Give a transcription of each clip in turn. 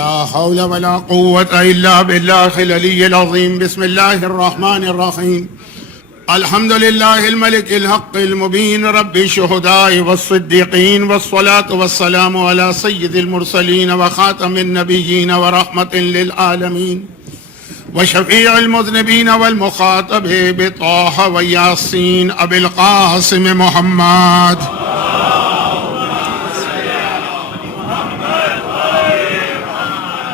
لا حول ولا قوة إلا بالله العلي العظيم. بسم الله الرحمن الرحيم. الحمد لله الملك الحق المبين رب الشهداء والصديقين، والصلاة والسلام على سيد المرسلين وخاتم النبيين ورحمة للعالمين وشفيع المذنبين والمخاطب بطه وياسين أبي القاسم محمد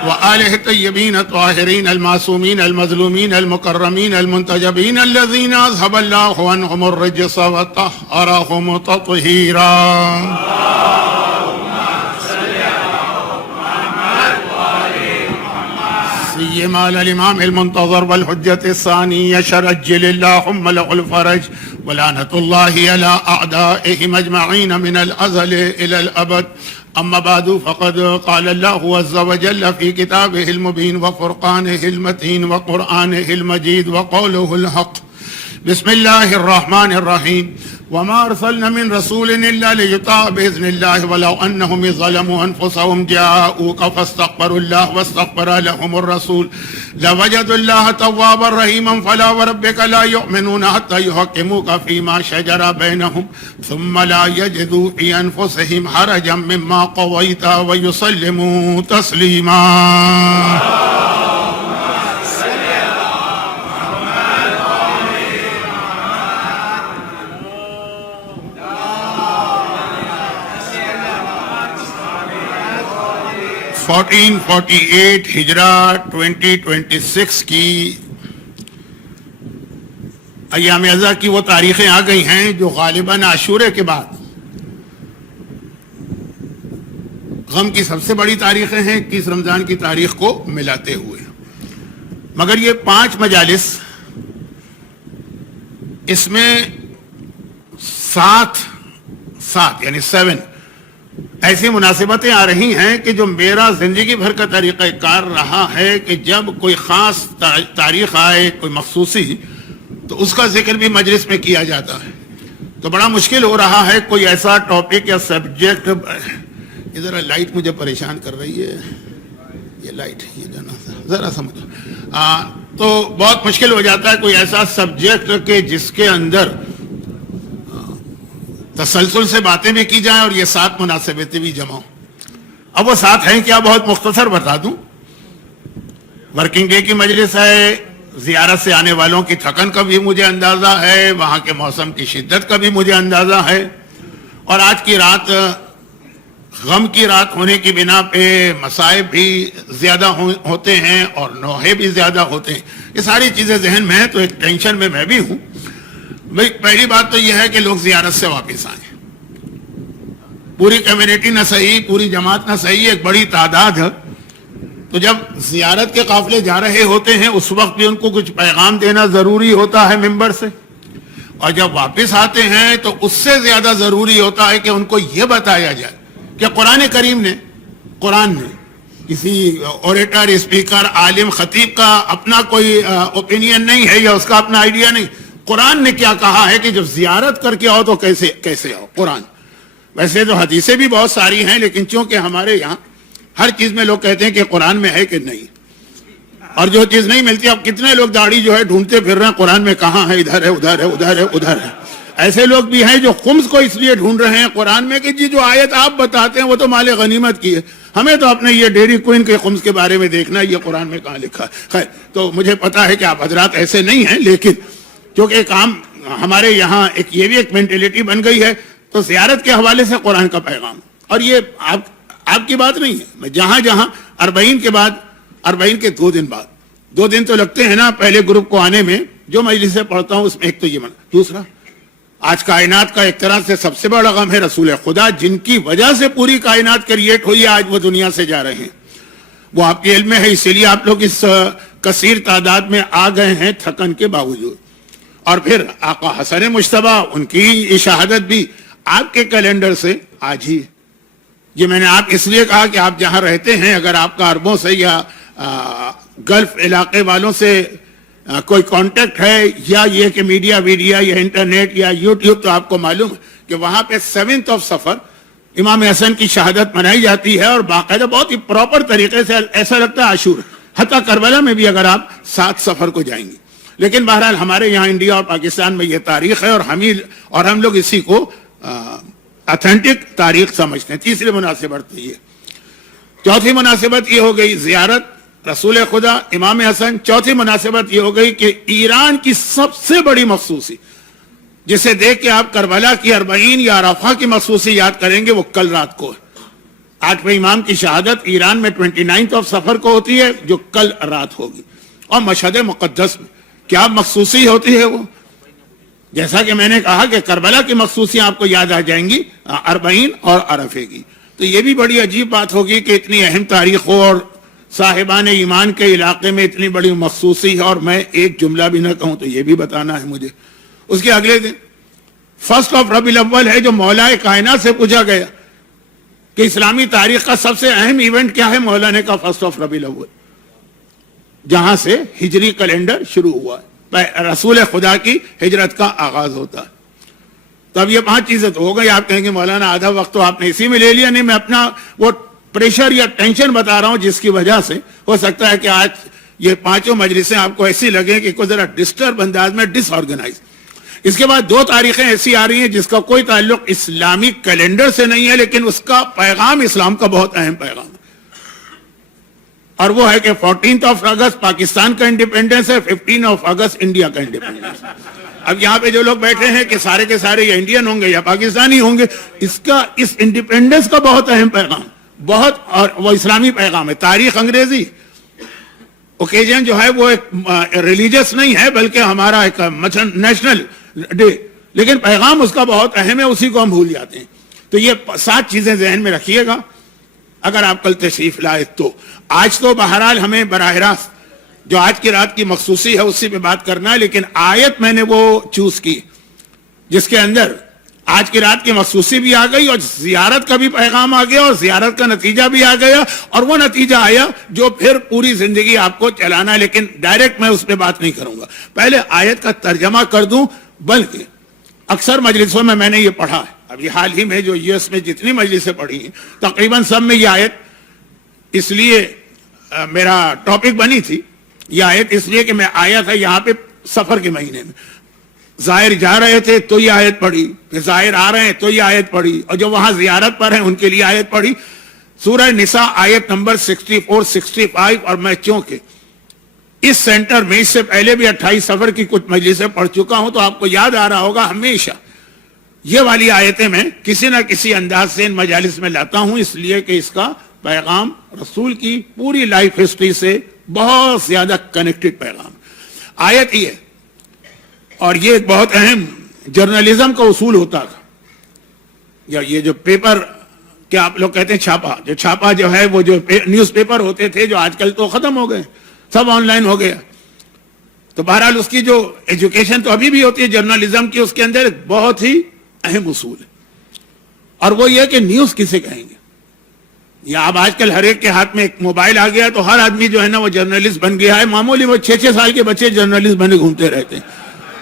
وآله الطيبين الطاهرين المعصومين المظلومين المكرمين المنتجبين الذين أذهب الله عنهم الرجس وطهرهم تطهيرا. سيما على الإمام المنتظر والحجة الثانية شرجل اللهم له الفرج، ولعنة الله على أعدائهم أجمعين من الأزل إلى الأبد. أما بعد، فقد قال الله عز وجل في كتابه المبين وفرقانه المتين وقرآنه المجيد وقوله الحق. بسم الله الرحمن الرحيم. وما أرسلنا من رسول إلا ليطاع بإذن الله ولو أنهم ظلموا أنفسهم جاءوك فاستغفروا الله واستغفر لهم الرسول لوجدوا الله توابا رحيما. فلا وربك لا يؤمنون حتى يحكموك فيما شجر بينهم ثم لا يجدوا في أنفسهم حرجا مما قضيت ويسلموا تسليما. فورٹین 48 ہجرہ 2026 کی ایام ازا کی وہ تاریخیں آ گئی ہیں جو غالباً عاشورے کے بعد غم کی سب سے بڑی تاریخیں ہیں، 21 رمضان کی تاریخ کو ملاتے ہوئے. مگر یہ 5 مجالس، اس میں 7 یعنی 7 ایسی مناسبتیں آ رہی ہیں کہ جو میرا زندگی بھر کا طریقہ کار رہا ہے کہ جب کوئی خاص تاریخ آئے، کوئی مخصوصی، تو اس کا ذکر بھی مجلس میں کیا جاتا ہے. تو بڑا مشکل ہو رہا ہے کوئی ایسا ٹاپک یا سبجیکٹ. ذرا لائٹ مجھے پریشان کر رہی ہے، یہ لائٹ یہ ذرا سمجھو. تو بہت مشکل ہو جاتا ہے کوئی ایسا سبجیکٹ کہ جس کے اندر تسلسل سے باتیں بھی کی جائیں اور یہ 7 مناسبتیں بھی جمع ہوں. اب وہ 7 ہیں کیا، بہت مختصر بتا دوں. ورکنگ ڈے کی مجلس ہے، زیارت سے آنے والوں کی تھکن کا بھی مجھے اندازہ ہے، وہاں کے موسم کی شدت کا بھی مجھے اندازہ ہے، اور آج کی رات غم کی رات ہونے کی بنا پہ مصائب بھی زیادہ ہوتے ہیں اور نوحے بھی زیادہ ہوتے ہیں. یہ ساری چیزیں ذہن میں ہیں تو ایک ٹینشن میں بھی ہوں. پہلی بات تو یہ ہے کہ لوگ زیارت سے واپس آئیں. پوری کمیونٹی نہ صحیح، پوری جماعت نہ صحیح، ایک بڑی تعداد ہے. تو جب زیارت کے قافلے جا رہے ہوتے ہیں اس وقت بھی ان کو کچھ پیغام دینا ضروری ہوتا ہے ممبر سے، اور جب واپس آتے ہیں تو اس سے زیادہ ضروری ہوتا ہے کہ ان کو یہ بتایا جائے کہ قرآن نے کسی اوریٹر، اسپیکر، عالم، خطیب کا اپنا کوئی اوپینین نہیں ہے یا اس کا اپنا آئیڈیا نہیں. قرآن نے کیا کہا ہے کہ جب زیارت کر کے آؤ تو کیسے آؤ. قرآن ویسے تو حدیثیں بھی بہت ساری ہیں، لیکن چونکہ ہمارے یہاں ہر چیز میں لوگ کہتے ہیں کہ قرآن میں ہے کہ نہیں، اور جو چیز نہیں ملتی، اب کتنے لوگ داڑھی جو ہے ڈھونڈتے پھر رہے ہیں قرآن میں کہاں ہے، ادھر ہے، ادھر ہے، ادھر ہے، ادھر ہے. ایسے لوگ بھی ہیں جو خمس کو اس لیے ڈھونڈ رہے ہیں قرآن میں کہ جی جو آیت آپ بتاتے ہیں وہ تو مال غنیمت کی ہے، ہمیں تو اپنے یہ ڈیری کوئن کے خمس کے بارے میں دیکھنا ہے، یہ قرآن میں کہاں لکھا ہے. خیر، تو مجھے پتا ہے کہ آپ حضرات ایسے نہیں ہیں، لیکن کیونکہ کام ہمارے یہاں یہ بھی ایک مینٹلٹی بن گئی ہے، تو زیارت کے حوالے سے قرآن کا پیغام. اور یہ آپ کی بات نہیں ہے. میں جہاں 40 کے بعد، 40 کے 2 دن بعد، 2 دن تو لگتے ہیں نا پہلے گروپ کو آنے میں، جو مجلسیں پڑھتا ہوں اس میں ایک تو یہ دوسرا آج کائنات کا ایک طرح سے سب سے بڑا غم ہے رسول خدا، جن کی وجہ سے پوری کائنات کریٹ ہوئی ہے، آج وہ دنیا سے جا رہے ہیں. وہ آپ کے علم میں ہے، اسی لیے آپ لوگ اس کثیر تعداد میں آ گئے ہیں تھکن کے باوجود. اور پھر آقا حسن مجتبی، ان کی شہادت بھی آپ کے کیلنڈر سے آج ہی. یہ میں نے آپ اس لیے کہا کہ آپ جہاں رہتے ہیں، اگر آپ کا عربوں سے یا گلف علاقے والوں سے کوئی کانٹیکٹ ہے، یا یہ کہ میڈیا یا انٹرنیٹ یا یوٹیوب، تو آپ کو معلوم ہے کہ وہاں پہ 7 صفر امام حسن کی شہادت منائی جاتی ہے اور باقاعدہ بہت ہی پراپر طریقے سے، ایسا لگتا ہے عاشور، حتیٰ کربلا میں بھی اگر آپ 7 سفر کو جائیں گے. لیکن بہرحال ہمارے یہاں انڈیا اور پاکستان میں یہ تاریخ ہے اور ہم لوگ اسی کو اتھینٹک تاریخ سمجھتے ہیں. تیسری مناسبت یہ. چوتھی مناسبت یہ ہو گئی زیارت رسول خدا امام حسن. چوتھی مناسبت یہ ہو گئی کہ ایران کی سب سے بڑی مخصوصی جسے دیکھ کے آپ کربلا کی 40 یا عرفہ کی مخصوصی یاد کریں گے، وہ کل رات کو ہے. 8ویں امام کی شہادت ایران میں 29 صفر کو ہوتی ہے، جو کل رات ہوگی. اور مشہد مقدس میں کیا مخصوصی ہوتی ہے وہ، جیسا کہ میں نے کہا کہ کربلا کی مخصوصیاں آپ کو یاد آ جائیں گی 40 اور عرفے کی. تو یہ بھی بڑی عجیب بات ہوگی کہ اتنی اہم تاریخ ہو اور صاحبان ایمان کے علاقے میں اتنی بڑی مخصوصی ہے، اور میں ایک جملہ بھی نہ کہوں تو یہ بھی بتانا ہے مجھے. اس کے اگلے دن 1 ربیع الاول ہے، جو مولا کائنات سے پوچھا گیا کہ اسلامی تاریخ کا سب سے اہم ایونٹ کیا ہے. مولا نے کہا 1 ربیع الاول، جہاں سے ہجری کیلنڈر شروع ہوا ہے، رسول خدا کی ہجرت کا آغاز ہوتا ہے. تو اب یہ 5 چیزیں تو ہو گئی. آپ کہیں گے مولانا آدھا وقت تو آپ نے اسی میں لے لیا. نہیں، میں اپنا وہ پریشر یا ٹینشن بتا رہا ہوں جس کی وجہ سے ہو سکتا ہے کہ آج یہ 5 مجلسیں آپ کو ایسی لگیں کہ کوئی ذرا ڈسٹرب انداز میں، ڈس آرگنائز. اس کے بعد 2 تاریخیں ایسی آ رہی ہیں جس کا کوئی تعلق اسلامی کیلنڈر سے نہیں ہے، لیکن اس کا پیغام اسلام کا بہت اہم پیغام ہے. اور وہ ہے کہ 14 اگست پاکستان کا انڈیپینڈنس ہے، 15 اگست انڈیا کا انڈیپینڈنس. اب یہاں پہ جو لوگ بیٹھے ہیں کہ سارے کے سارے یا انڈین ہوں گے یا پاکستانی ہوں گے، اس انڈیپینڈنس کا بہت اہم پیغام، بہت، اور وہ اسلامی پیغام ہے. تاریخ انگریزی اوکیجن جو ہے وہ ایک ریلیجس نہیں ہے، بلکہ ہمارا ایک نیشنل ڈے، لیکن پیغام اس کا بہت اہم ہے، اسی کو ہم بھول جاتے ہیں. تو یہ 7 چیزیں ذہن میں رکھیے گا اگر آپ کل تشریف لائے تو. آج تو بہرحال ہمیں براہ راست جو آج کی رات کی مخصوصی ہے اسی پہ بات کرنا ہے، لیکن آیت میں نے وہ چوز کی جس کے اندر آج کی رات کی مخصوصی بھی آ گئی اور زیارت کا بھی پیغام آ گیا اور زیارت کا نتیجہ بھی آ گیا، اور وہ نتیجہ آیا جو پھر پوری زندگی آپ کو چلانا ہے. لیکن ڈائریکٹ میں اس پہ بات نہیں کروں گا، پہلے آیت کا ترجمہ کر دوں. بلکہ اکثر مجلسوں میں نے یہ پڑھا ہے، اب یہ حال ہی میں جو US میں جتنی مجلسیں پڑھی ہیں تقریباً سب میں یہ آیت، اس لیے میرا ٹاپک بنی تھی یہ آیت، اس لیے کہ میں آیا تھا یہاں پہ سفر کے مہینے میں. زائر جا رہے تھے تو یہ آیت پڑھی، پھر زائر آ رہے ہیں تو یہ آیت پڑھی، اور جو وہاں زیارت پر ہیں ان کے لیے آیت پڑھی. سورہ نساء آیت نمبر 64 65. اور میں چونکہ اس سینٹر میں اس سے پہلے بھی 28 سفر کی کچھ مجلسیں پڑھ چکا ہوں تو آپ کو یاد آ رہا ہوگا ہمیشہ یہ والی آیتیں میں کسی نہ کسی انداز سے ان مجالس میں لاتا ہوں، اس لیے کہ اس کا پیغام رسول کی پوری لائف ہسٹری سے بہت زیادہ کنیکٹڈ پیغام. آیت یہ، اور یہ ایک بہت اہم جرنلزم کا اصول ہوتا تھا، یا یہ جو پیپر کیا آپ لوگ کہتے ہیں چھاپا جو ہے، وہ جو نیوز پیپر ہوتے تھے جو آج کل تو ختم ہو گئے، سب آن لائن ہو گیا. تو بہرحال اس کی جو ایجوکیشن تو ابھی بھی ہوتی ہے جرنلزم کی، اس کے اندر ایک بہت ہی اہم اصول ہے، اور وہ یہ کہ نیوز کسے کہیں گے. یا اب آج کل ہر ایک کے ہاتھ میں ایک موبائل آ گیا تو ہر آدمی جو ہے نا وہ جرنلسٹ بن گیا ہے. معمولی وہ 6 سال کے بچے جرنلسٹ بنے گھومتے رہتے ہیں.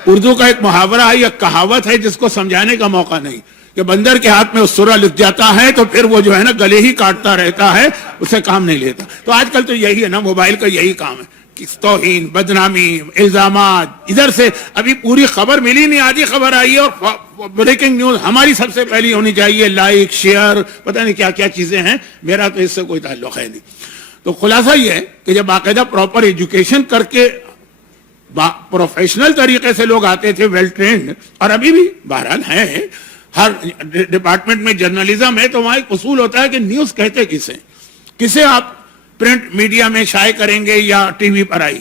اردو کا ایک محاورہ ہے یا کہاوت ہے جس کو سمجھانے کا موقع نہیں، کہ بندر کے ہاتھ میں اس سورہ لکھ جاتا ہے تو پھر وہ جو ہے نا گلے ہی کاٹتا رہتا ہے، اسے کام نہیں لیتا. تو آج کل تو یہی ہے نا، موبائل کا یہی کام ہے، توہین، بدنامی، الزامات. ادھر سے ابھی پوری خبر ملی نہیں، آدھی خبر آئی ہے، اور بریکنگ نیوز ہماری سب سے پہلی ہونی چاہیے، لائک شیئر، پتہ نہیں کیا کیا چیزیں ہیں. میرا تو اس سے کوئی تعلق ہے نہیں. تو خلاصہ یہ ہے کہ جب باقاعدہ پراپر ایجوکیشن کر کے پروفیشنل طریقے سے لوگ آتے تھے، ویل ٹرینڈ، اور ابھی بھی بہرحال ہیں، ہر ڈپارٹمنٹ میں جرنلزم ہے تو وہاں ایک اصول ہوتا ہے کہ نیوز کہتے کسے آپ پرنٹ میڈیا میں شائع کریں گے یا ٹی وی پر آئی.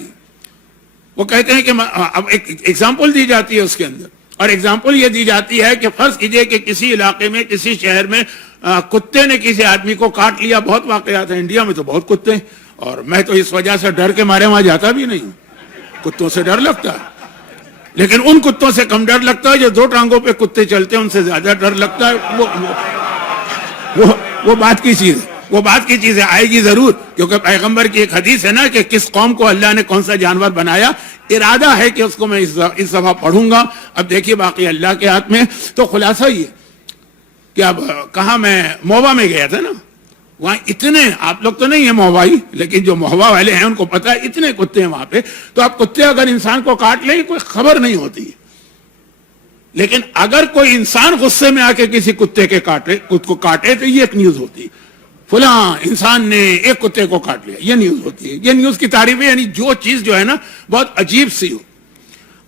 وہ کہتے ہیں کہ اب ایک ایگزامپل دی جاتی ہے اس کے اندر، اور ایگزامپل یہ دی جاتی ہے کہ فرض کیجئے کہ کسی علاقے میں کسی شہر میں کتے نے کسی آدمی کو کاٹ لیا. بہت واقعات ہیں انڈیا میں، تو بہت کتے ہیں، اور میں تو اس وجہ سے ڈر کے مارے وہاں جاتا بھی نہیں. کتوں سے ڈر لگتا ہے، لیکن ان کتوں سے کم ڈر لگتا ہے جو 2 ٹانگوں پہ کتے چلتے ہیں، ان سے زیادہ ڈر لگتا ہے. وہ بات کی چیز ہے، وہ بات کی چیز ہے، آئے گی ضرور، کیونکہ پیغمبر کی ایک حدیث ہے نا کہ کس قوم کو اللہ نے کون سا جانور بنایا. ارادہ ہے کہ اس کو میں اس دفعہ پڑھوں گا. اب دیکھیے باقی اللہ کے ہاتھ میں. تو خلاصہ یہ کہ اب کہاں میں مہوا میں گیا تھا نا, وہاں اتنے, آپ لوگ تو نہیں ہیں مہوائی, لیکن جو مہوا والے ہیں ان کو پتا ہے اتنے کتے ہیں وہاں پہ. تو اب کتے اگر انسان کو کاٹ لیں کوئی خبر نہیں ہوتی, لیکن اگر کوئی انسان غصے میں آ کے کسی کتے کے خود کو کاٹے تو یہ ایک نیوز ہوتی ہے, فلاں انسان نے ایک کتے کو کاٹ لیا, یہ نیوز ہوتی ہے. یہ نیوز کی تعریف ہے, یعنی جو چیز جو ہے نا بہت عجیب سی ہو.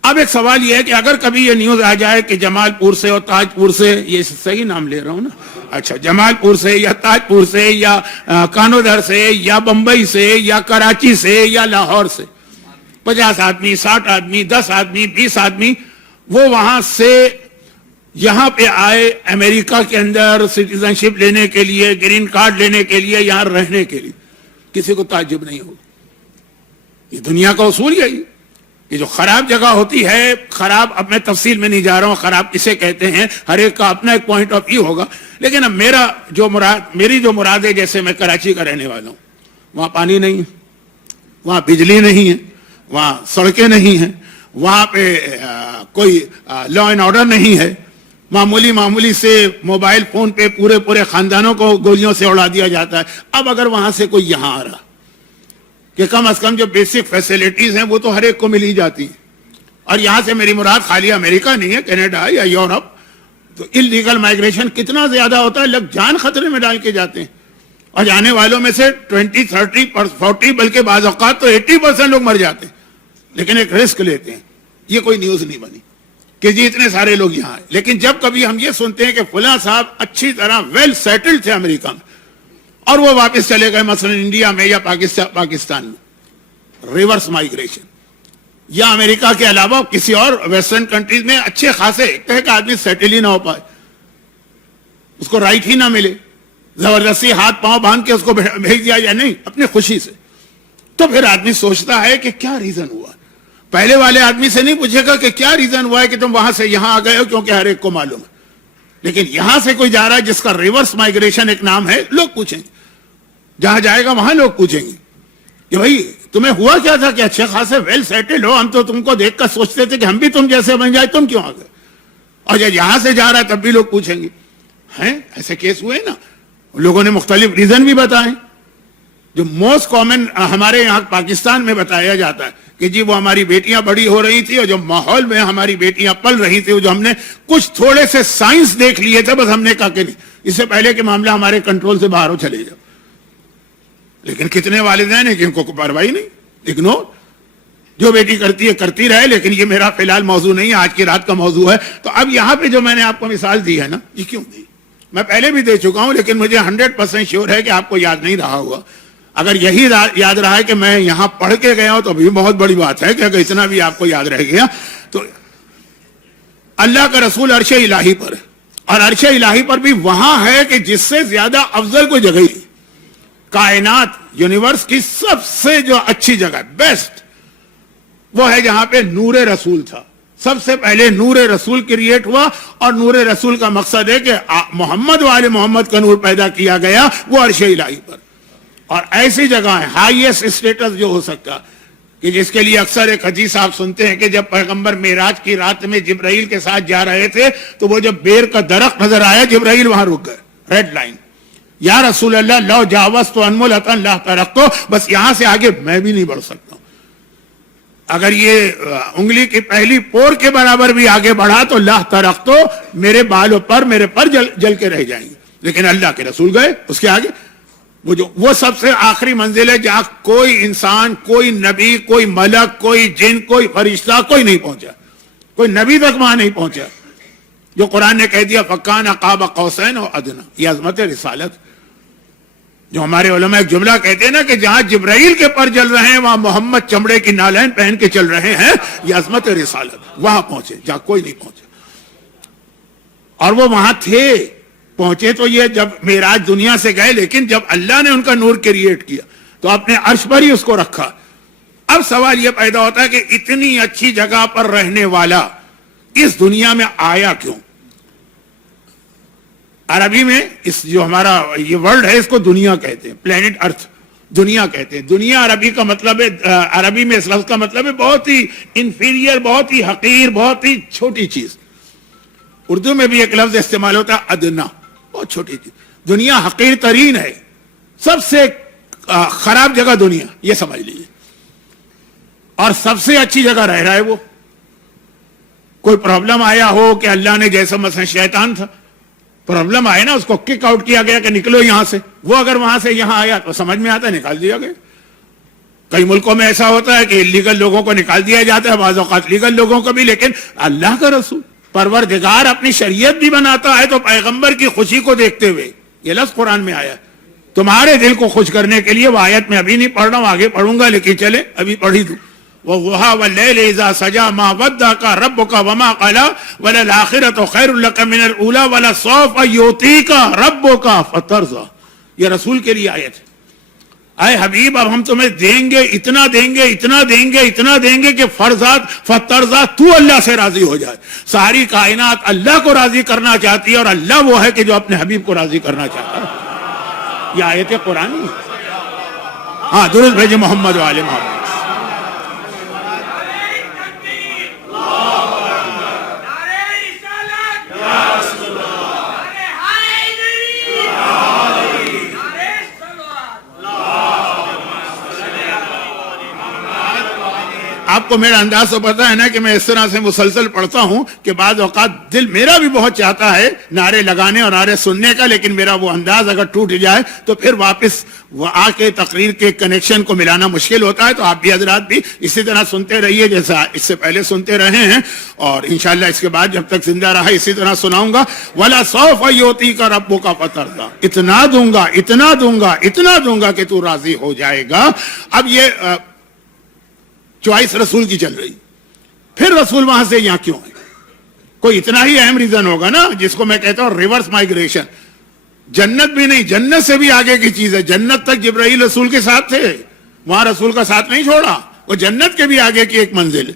اب ایک سوال یہ ہے کہ اگر کبھی یہ نیوز آ جائے کہ جمال پور سے اور تاج پور سے, یہ صحیح نام لے رہا ہوں نا, اچھا جمال پور سے یا تاج پور سے یا کانودر سے یا بمبئی سے یا کراچی سے یا لاہور سے 50 آدمی 60 آدمی 10 آدمی 20 آدمی وہ وہاں سے یہاں پہ آئے امریکہ کے اندر سٹیزن شپ لینے کے لیے, گرین کارڈ لینے کے لیے, یہاں رہنے کے لیے, کسی کو تعجب نہیں ہوگا. یہ دنیا کا اصول یہی کہ جو خراب جگہ ہوتی ہے, خراب, اب میں تفصیل میں نہیں جا رہا ہوں خراب کسے کہتے ہیں, ہر ایک کا اپنا ایک پوائنٹ آف ویو ہوگا, لیکن اب میری جو مراد ہے, جیسے میں کراچی کا رہنے والا ہوں, وہاں پانی نہیں ہے, وہاں بجلی نہیں ہے, وہاں سڑکیں نہیں ہیں, وہاں پہ کوئی لا اینڈ آرڈر نہیں ہے, معمولی سے موبائل فون پہ پورے خاندانوں کو گولیوں سے اڑا دیا جاتا ہے. اب اگر وہاں سے کوئی یہاں آ رہا کہ کم از کم جو بیسک فیسلٹیز ہیں وہ تو ہر ایک کو مل ہی جاتی ہیں, اور یہاں سے میری مراد خالی امریکہ نہیں ہے, کینیڈا یا یورپ, تو اللیگل مائگریشن کتنا زیادہ ہوتا ہے, لوگ جان خطرے میں ڈال کے جاتے ہیں, اور جانے والوں میں سے 20, 30, 40 بلکہ بعض اوقات تو 80% لوگ مر جاتے ہیں, لیکن ایک رسک لیتے ہیں. یہ کوئی نیوز نہیں بنی کہ جی اتنے سارے لوگ یہاں ہیں. لیکن جب کبھی ہم یہ سنتے ہیں کہ فلاں صاحب اچھی طرح ویل سیٹلڈ تھے امریکہ میں اور وہ واپس چلے گئے مثلا انڈیا میں یا پاکستان میں, ریورس مائگریشن, یا امریکہ کے علاوہ کسی اور ویسٹرن کنٹریز میں اچھے خاصے ایک آدمی سیٹل ہی نہ ہو پائے, اس کو رائٹ ہی نہ ملے, زبردستی ہاتھ پاؤں باندھ کے اس کو بھیج دیا جائے, نہیں اپنی خوشی سے, تو پھر آدمی سوچتا ہے کہ کیا ریزن ہوا. پہلے والے آدمی سے نہیں پوچھے گا کہ کیا ریزن ہوا ہے کہ تم وہاں سے یہاں آ گئے ہو, کیونکہ ہر ایک کو معلوم ہے. لیکن یہاں سے کوئی جا رہا ہے جس کا ریورس مائگریشن ایک نام ہے, لوگ پوچھیں گے, جہاں جائے گا وہاں لوگ پوچھیں گے کہ بھائی تمہیں ہوا کیا تھا کہ اچھے خاصے ویل سیٹل ہو, ہم تو تم کو دیکھ کر سوچتے تھے کہ ہم بھی تم جیسے بن جائے, تم کیوں آ گئے. اور جب یہاں سے جا رہا ہے تب بھی لوگ پوچھیں گے. ہیں ایسے کیس ہوئے نا, لوگوں نے مختلف ریزن بھی بتائے. جو موسٹ کامن ہمارے یہاں پاکستان میں بتایا جاتا ہے کہ جی وہ ہماری بیٹیاں بڑی ہو رہی تھی, اور جو ماحول میں ہماری بیٹیاں پل رہی تھی, جو ہم نے کچھ تھوڑے سے سائنس دیکھ لیے تھے, بس ہم نے کہا کہ نہیں, اس سے پہلے کہ معاملہ ہمارے کنٹرول سے باہر ہو چلے جاؤ. لیکن کتنے والدین ہیں کہ ان کو کوئی پرواہی نہیں, اگنور, جو بیٹی کرتی ہے کرتی رہے. لیکن یہ میرا فی الحال موضوع نہیں ہے, آج کی رات کا موضوع ہے. تو اب یہاں پہ جو میں نے آپ کو مثال دی ہے نا, یہ کیوں دی, میں پہلے بھی دے چکا ہوں, لیکن مجھے 100% شیور ہے کہ آپ کو یاد نہیں رہا ہوگا. اگر یہی یاد رہا ہے کہ میں یہاں پڑھ کے گیا ہوں تو بھی بہت بڑی بات ہے, کہ اگر اتنا بھی آپ کو یاد رہ گیا تو. اللہ کا رسول عرش الہی پر ہے, اور عرش الہی پر بھی وہاں ہے کہ جس سے زیادہ افضل کوئی جگہ ہی, کائنات یونیورس کی سب سے جو اچھی جگہ بیسٹ وہ ہے جہاں پہ نور رسول تھا. سب سے پہلے نور رسول کریٹ ہوا, اور نور رسول کا مقصد ہے کہ محمد والے محمد کا نور پیدا کیا گیا, وہ عرش الہی پر. اور ایسی جگہ ہے ہائیسٹ اسٹیٹس جو ہو سکتا, کہ جس کے لیے اکثر ایک حدیث آپ سنتے ہیں کہ جب پیغمبر معراج کی رات میں جبرائیل کے ساتھ جا رہے تھے تو وہ جب بیر کا درخت نظر آیا, جبرائیل وہاں رک گئے, ریڈ لائن, یا رسول اللہ لو جاوزت انملۃ لا ترکت, بس یہاں سے آگے میں بھی نہیں بڑھ سکتا. اگر یہ انگلی کی پہلی پور کے برابر بھی آگے بڑھا تو لا ترکت, میرے بالوں پر میرے پر جل کے رہ جائیں گے. لیکن اللہ کے رسول گئے, اس کے آگے وہ سب سے آخری منزل ہے جہاں کوئی انسان, کوئی نبی, کوئی ملک, کوئی جن, کوئی فرشتہ, کوئی نہیں پہنچا, کوئی نبی تک وہاں نہیں پہنچا. جو قرآن نے کہہ دیا فکان قاب قوسین و ادنا, یہ عظمت رسالت. جو ہمارے علماء ایک جملہ کہتے ہیں نا کہ جہاں جبرائیل کے پر جل رہے ہیں وہاں محمد چمڑے کی نالین پہن کے چل رہے ہیں, یہ عظمت رسالت. وہاں پہنچے جہاں کوئی نہیں پہنچا, اور وہ وہاں تھے. پہنچے تو یہ جب معراج دنیا سے گئے, لیکن جب اللہ نے ان کا نور کریٹ کیا تو اپنے عرش پر ہی اس کو رکھا. اب سوال یہ پیدا ہوتا ہے کہ اتنی اچھی جگہ پر رہنے والا اس دنیا میں آیا کیوں؟ عربی میں اس جو ہمارا یہ ورلڈ ہے اس کو دنیا کہتے ہیں, پلینٹ ارتھ دنیا کہتے ہیں. دنیا عربی کا مطلب ہے, عربی میں اس لفظ کا مطلب ہے بہت ہی انفیریئر, بہت ہی حقیر, بہت ہی چھوٹی چیز. اردو میں بھی ایک لفظ استعمال ہوتا ہے ادنا, بہت چھوٹی چیز. دنیا حقیر ترین ہے, سب سے خراب جگہ دنیا, یہ سمجھ لیجیے, اور سب سے اچھی جگہ رہ رہا ہے وہ. کوئی پرابلم آیا ہو کہ اللہ نے جیسا مثلا شیطان تھا, پرابلم آئے نا, اس کو کک آؤٹ کیا گیا کہ نکلو یہاں سے, وہ اگر وہاں سے یہاں آیا تو سمجھ میں آتا ہے نکال دیا گیا. کئی ملکوں میں ایسا ہوتا ہے کہ لیگل لوگوں کو نکال دیا جاتا ہے, بعض اوقات لیگل لوگوں کو بھی, لیکن اللہ کا رسول پروردگار اپنی شریعت بھی بناتا ہے تو پیغمبر کی خوشی کو دیکھتے ہوئے, یہ لفظ قرآن میں آیا, تمہارے دل کو خوش کرنے کے لیے. وہ آیت میں ابھی نہیں پڑھ رہا ہوں, آگے پڑھوں گا, لیکن چلے ابھی پڑھی دوں. وَالضُّحَىٰ وَاللَّيْلِ إِذَا سَجَىٰ مَا وَدَّعَكَ رَبُّكَ وَمَا قَلَىٰ وَلَلْآخِرَةُ خَيْرٌ لَكَ مِنَ الْأُولَىٰ وَلَسَوْفَ يُعْطِيكَ رَبُّكَ فَتَرْضَىٰ. یہ رسول کے لیے آیت ہے. اے حبیب, اب ہم تمہیں دیں گے, اتنا دیں گے, اتنا دیں گے, اتنا دیں گے کہ فرزاد فترضا, تو اللہ سے راضی ہو جائے. ساری کائنات اللہ کو راضی کرنا چاہتی ہے, اور اللہ وہ ہے کہ جو اپنے حبیب کو راضی کرنا چاہتا ہے. یہ آیت قرآن ہے. ہاں, درود بھیجے محمد و آل محمد. آپ کو میرا انداز تو پتا ہے نا کہ میں اس طرح سے مسلسل پڑھتا ہوں کہ بعض اوقات دل میرا بھی بہت چاہتا ہے نعرے لگانے اور نعرے سننے کا, لیکن میرا وہ انداز اگر ٹوٹ جائے تو پھر واپس وہ آ کے تقریر کے کنیکشن کو ملانا مشکل ہوتا ہے. تو آپ بھی حضرات بھی اسی طرح سنتے رہیے جیسا اس سے پہلے سنتے رہے ہیں, اور انشاءاللہ اس کے بعد جب تک زندہ رہا اسی طرح سناؤں گا. وَلَسَوْفَ يُعْطِيكَ رَبُّكَ فَتَرْضَىٰ, اتنا دوں گا, اتنا دوں گا, اتنا دوں گا کہ تو راضی ہو جائے گا. اب یہ چوائس رسول کی چل رہی, پھر رسول وہاں سے یہاں کیوں ہے؟ کوئی اتنا ہی اہم ریزن ہوگا نا, جس کو میں کہتا ہوں ریورس مائگریشن. جنت بھی نہیں, جنت سے بھی آگے کی چیز ہے. جنت تک جبرائیل رسول کے ساتھ تھے, وہاں رسول کا ساتھ نہیں چھوڑا. وہ جنت کے بھی آگے کی ایک منزل.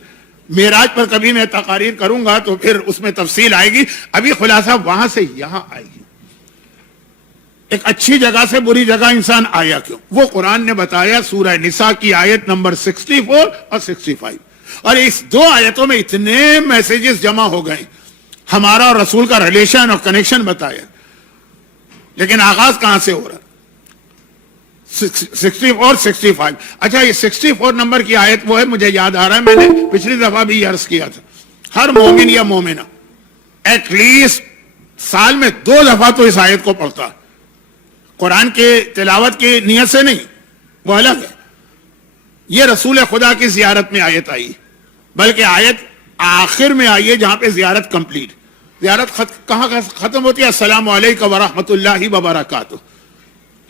معراج پر کبھی میں تقاریر کروں گا تو پھر اس میں تفصیل آئے گی. ابھی خلاصہ وہاں سے یہاں آئے گی. ایک اچھی جگہ سے بری جگہ انسان آیا کیوں, وہ قرآن نے بتایا سورہ نساء کی آیت نمبر 64 اور 65. اور اس دو آیتوں میں اتنے میسیجز جمع ہو گئے, ہمارا اور رسول کا ریلیشن اور کنیکشن بتایا. لیکن آغاز کہاں سے ہو رہا؟ 64 اور 65. اچھا, یہ 64 نمبر کی آیت وہ ہے, مجھے یاد آ رہا ہے, میں نے پچھلی دفعہ بھی عرض کیا تھا, ہر مومن یا مومنہ ایٹ لیسٹ سال میں 2 دفعہ تو اس آیت کو پڑھتا ہے. قرآن کے تلاوت کی نیت سے نہیں, وہ الگ ہے. یہ رسول خدا کی زیارت میں آیت آئی, بلکہ آیت آخر میں آئی ہے جہاں پہ زیارت کمپلیٹ. زیارت کہاں ختم ہوتی ہے؟ السلام علیکم ورحمۃ اللہ وبرکاتہ.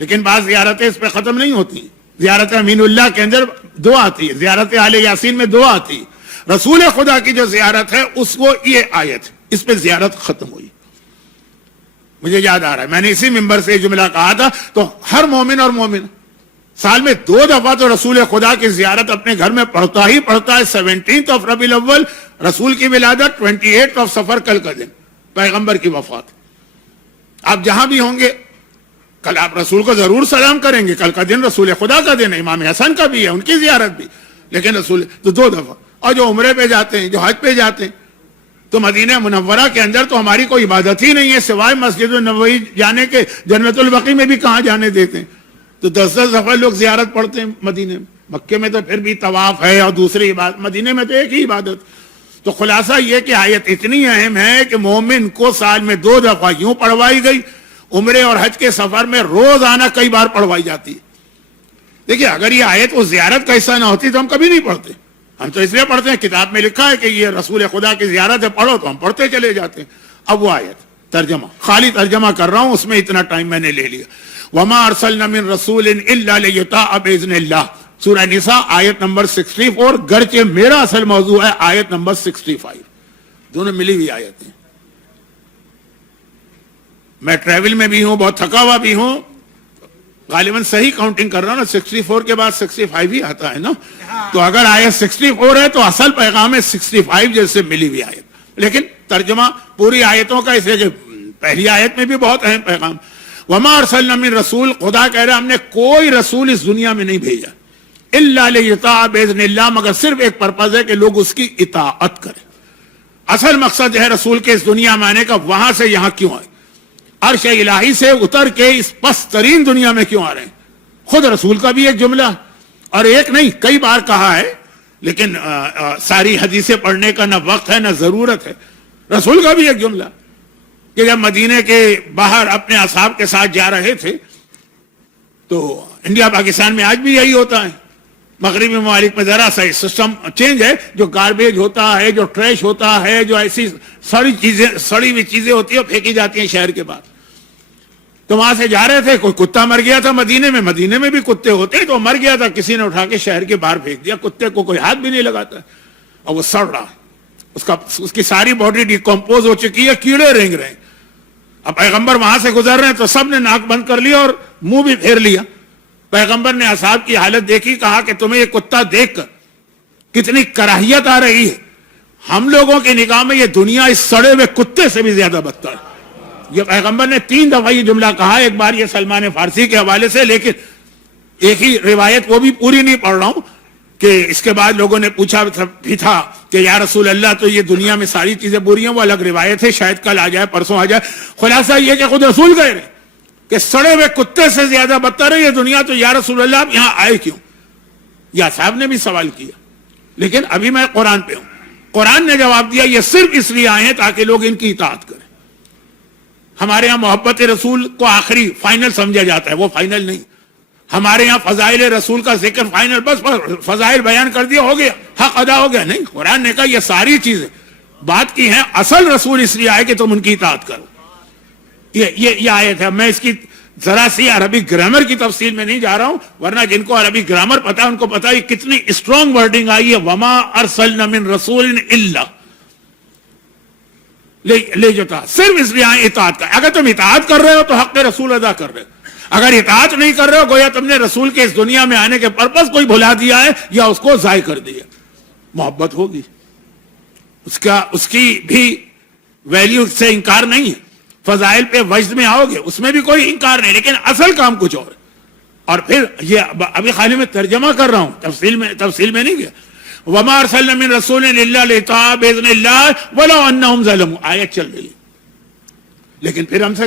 لیکن بعض زیارتیں اس پہ ختم نہیں ہوتی. زیارت امین اللہ کے اندر دعا آتی ہے, زیارت آل یاسین میں دعا آتی ہے. رسول خدا کی جو زیارت ہے اس کو یہ آیت, اس پہ زیارت ختم ہوئی. مجھے یاد آ رہا ہے میں نے اسی ممبر سے یہ جملہ کہا تھا. تو ہر مومن اور مومن سال میں 2 دفعہ تو رسول خدا کی زیارت اپنے گھر میں پڑھتا ہی پڑھتا ہے. 17 ربیع الاول رسول کی ولادت, 28 صفر کل کا دن پیغمبر کی وفات. آپ جہاں بھی ہوں گے کل آپ رسول کو ضرور سلام کریں گے. کل کا دن رسول خدا کا دن ہے, امام حسن کا بھی ہے, ان کی زیارت بھی. لیکن رسول تو 2 دفعہ. اور جو عمرے پہ جاتے ہیں, جو حج پہ جاتے ہیں, تو مدینہ منورہ کے اندر تو ہماری کوئی عبادت ہی نہیں ہے سوائے مسجد النبوی جانے کے. جنت البقیع میں بھی کہاں جانے دیتے ہیں؟ تو 10 دفعہ لوگ زیارت پڑھتے ہیں مدینے میں. مکے میں تو پھر بھی طواف ہے اور دوسری عبادت, مدینے میں تو ایک ہی عبادت. تو خلاصہ یہ کہ آیت اتنی اہم ہے کہ مومن کو سال میں 2 دفعہ یوں پڑھوائی گئی. عمرے اور حج کے سفر میں روزانہ کئی بار پڑھوائی جاتی ہے. دیکھیے, اگر یہ آیت وہ زیارت کا حصہ نہ ہوتی تو ہم کبھی نہیں پڑھتے. ہم تو اس لیے پڑھتے ہیں, کتاب میں لکھا ہے کہ یہ رسول خدا کی زیارت ہے, پڑھو, تو ہم پڑھتے چلے جاتے ہیں. اب وہ آیت ترجمہ, خالی ترجمہ کر رہا ہوں, اس میں اتنا ٹائم میں نے لے لیا. وَمَا أَرْسَلْنَا مِن رَسُولٍ إِلَّا لِيُطَاعَ بِإِذْنِ اللَّهِ, سورہ نساء آیت نمبر 64, گرچہ میرا اصل موضوع ہے آیت نمبر 65. دونوں ملی ہوئی آیت ہیں. میں ٹریول میں بھی ہوں, بہت تھکا ہوا بھی ہوں, غالباً صحیح کاؤنٹنگ کر رہا ہوں نا, 64 کے بعد 65 ہی آتا ہے نا. تو اگر آیت 64 ہے تو اصل پیغام ہے 65 جیسے ملی ہوئی آیت. لیکن ترجمہ پوری آیتوں کا, اس لیے کہ پہلی آیت میں بھی بہت اہم پیغام. وما ارسلنا من رسول, خدا کہہ رہا ہم نے کوئی رسول اس دنیا میں نہیں بھیجا الا لیطاع باذن اللہ, مگر صرف ایک پرپز ہے کہ لوگ اس کی اطاعت کریں. اصل مقصد ہے رسول کے اس دنیا میں آنے کا, وہاں سے یہاں کیوں آئے. عرش الہی سے اتر کے اس پست ترین دنیا میں کیوں آ رہے ہیں؟ خود رسول کا بھی ایک جملہ، اور ایک نہیں کئی بار کہا ہے، لیکن ساری حدیثیں پڑھنے کا نہ وقت ہے نہ ضرورت ہے. رسول کا بھی ایک جملہ کہ جب مدینے کے باہر اپنے اصحاب کے ساتھ جا رہے تھے تو انڈیا پاکستان میں آج بھی یہی ہوتا ہے، مغربی ممالک میں ذرا سا سسٹم چینج ہے، جو گاربیج ہوتا ہے، جو ٹریش ہوتا ہے، جو ایسی سڑی ہوئی چیزیں ہوتی ہیں پھینکی جاتی ہیں شہر کے بعد. تو وہاں سے جا رہے تھے، کوئی کتا مر گیا تھا مدینے میں بھی کتے ہوتے ہیں، تو مر گیا تھا، کسی نے اٹھا کے شہر کے باہر پھینک دیا، کتے کو کوئی ہاتھ بھی نہیں لگاتا اور وہ سڑ رہا، اس کی ساری باڈی ڈیکمپوز ہو چکی ہے، کیڑے رینگ رہے ہیں. اب پیغمبر وہاں سے گزر رہے ہیں تو سب نے ناک بند کر لیا اور منہ بھی پھیر لیا. پیغمبر نے اصحاب کی حالت دیکھی، کہا کہ تمہیں یہ کتا دیکھ کر کتنی کراہیت آ رہی ہے، ہم لوگوں کی نگاہ میں یہ دنیا اس سڑے ہوئے کتے سے بھی زیادہ بدتر ہے. یہ پیغمبر نے 3 دفعہ یہ جملہ کہا، ایک بار یہ سلمان فارسی کے حوالے سے، لیکن ایک ہی روایت، وہ بھی پوری نہیں پڑھ رہا ہوں، کہ اس کے بعد لوگوں نے پوچھا بھی تھا کہ یا رسول اللہ تو یہ دنیا میں ساری چیزیں بری ہیں، وہ الگ روایت ہے، شاید کل آ جائے پرسوں آ جائے. خلاصہ یہ کہ خود رسول کہہ رہے کہ سڑے ہوئے کتے سے زیادہ بدتر ہے یہ دنیا، تو یا رسول اللہ آپ یہاں آئے کیوں؟ یا صاحب نے بھی سوال کیا، لیکن ابھی میں قرآن پہ ہوں. قرآن نے جواب دیا یہ صرف اس لیے آئے ہیں تاکہ لوگ ان کی اطاعت کریں. ہمارے ہاں محبت رسول کو آخری فائنل سمجھا جاتا ہے، وہ فائنل نہیں. ہمارے ہاں فضائل رسول کا ذکر فائنل، بس فضائل بیان کر دیا ہو گیا، حق ادا ہو گیا. نہیں، قرآن نے کہا یہ ساری چیزیں بات کی ہیں، اصل رسول اس لیے آئے کہ تم ان کی اطاعت کرو. یہ آیت ہے. میں اس کی ذرا سی عربی گرامر کی تفصیل میں نہیں جا رہا ہوں، ورنہ جن کو عربی گرامر پتا ہے ان کو پتا ہے کتنی اسٹرانگ ورڈنگ آئی ہے، وما ارسلنا من رسول الا، لے جاتا صرف اس لیے آئے اطاعت کا. اگر تم اطاعت کر رہے ہو تو حق رسول ادا کر رہے ہو، اگر اطاعت نہیں کر رہے ہو گویا تم نے رسول کے اس دنیا میں آنے کے پرپس کوئی بھلا دیا ہے یا اس کو ضائع کر دیا. محبت ہوگی، اس کی بھی ویلیو سے انکار نہیں ہے. فضائل پہ وجد میں آؤ گے، اس میں بھی کوئی انکار نہیں، لیکن اصل کام کچھ اور ہے. اور پھر یہ ابھی خالی میں ترجمہ کر رہا ہوں، تفصیل میں نہیں گیا. وما ارسلنا من رسول الا ليطاع باذن الله ولو انهم ظلموا، آیت چل رہی. لیکن پھر ہم سے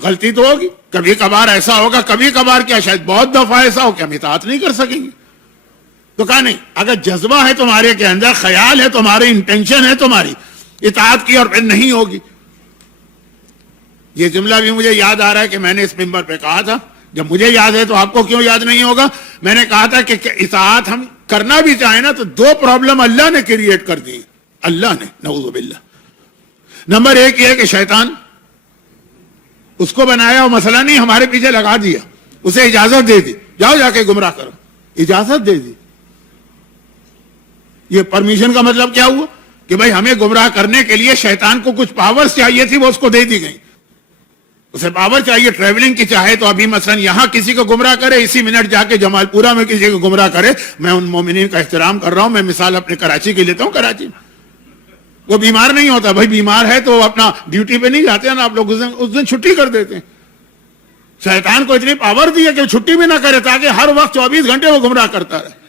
غلطی تو ہوگی، کبھی کبھار ایسا ہوگا، کبھی کبھار کیا شاید بہت دفعہ ایسا ہو کہ ہم اطاعت نہیں کر سکیں گے. تو کہا نہیں، اگر جذبہ ہے تمہارے کے اندر، خیال ہے تمہاری، انٹینشن ہے تمہاری اطاعت کی، اور پھر نہیں ہوگی. یہ جملہ بھی مجھے یاد آ رہا ہے کہ میں نے اس ممبر پہ کہا تھا، جب مجھے یاد ہے تو آپ کو کیوں یاد نہیں ہوگا. میں نے کہا تھا کہ اطاعت ہم کرنا بھی چاہیں نا تو 2 پرابلم اللہ نے کریٹ کر دی، اللہ نے، نعوذ باللہ. نمبر 1 یہ کہ شیطان اس کو بنایا اور مسئلہ نہیں ہمارے پیچھے لگا دیا، اسے اجازت دے دی، جاؤ جا کے گمراہ کرو، اجازت دے دی. یہ پرمیشن کا مطلب کیا ہوا کہ بھائی ہمیں گمراہ کرنے کے لیے شیطان کو کچھ پاورز چاہیے تھی، وہ اس کو دے دی گئی. اسے پاور چاہیے ٹریولنگ کی، چاہے تو ابھی مثلا یہاں کسی کو گمراہ کرے، اسی منٹ جا کے جمال پورہ میں کسی کو گمراہ کرے. میں ان مومنین کا احترام کر رہا ہوں، میں مثال اپنے کراچی کی لیتا ہوں. کراچی وہ بیمار نہیں ہوتا، بھائی بیمار ہے تو اپنا ڈیوٹی پہ نہیں جاتے ہیں نا آپ لوگ، اس دن چھٹی کر دیتے ہیں. شیطان کو اتنی پاور دی ہے کہ چھٹی بھی نہ کرے تاکہ ہر وقت 24 گھنٹے وہ گمراہ کرتا رہے.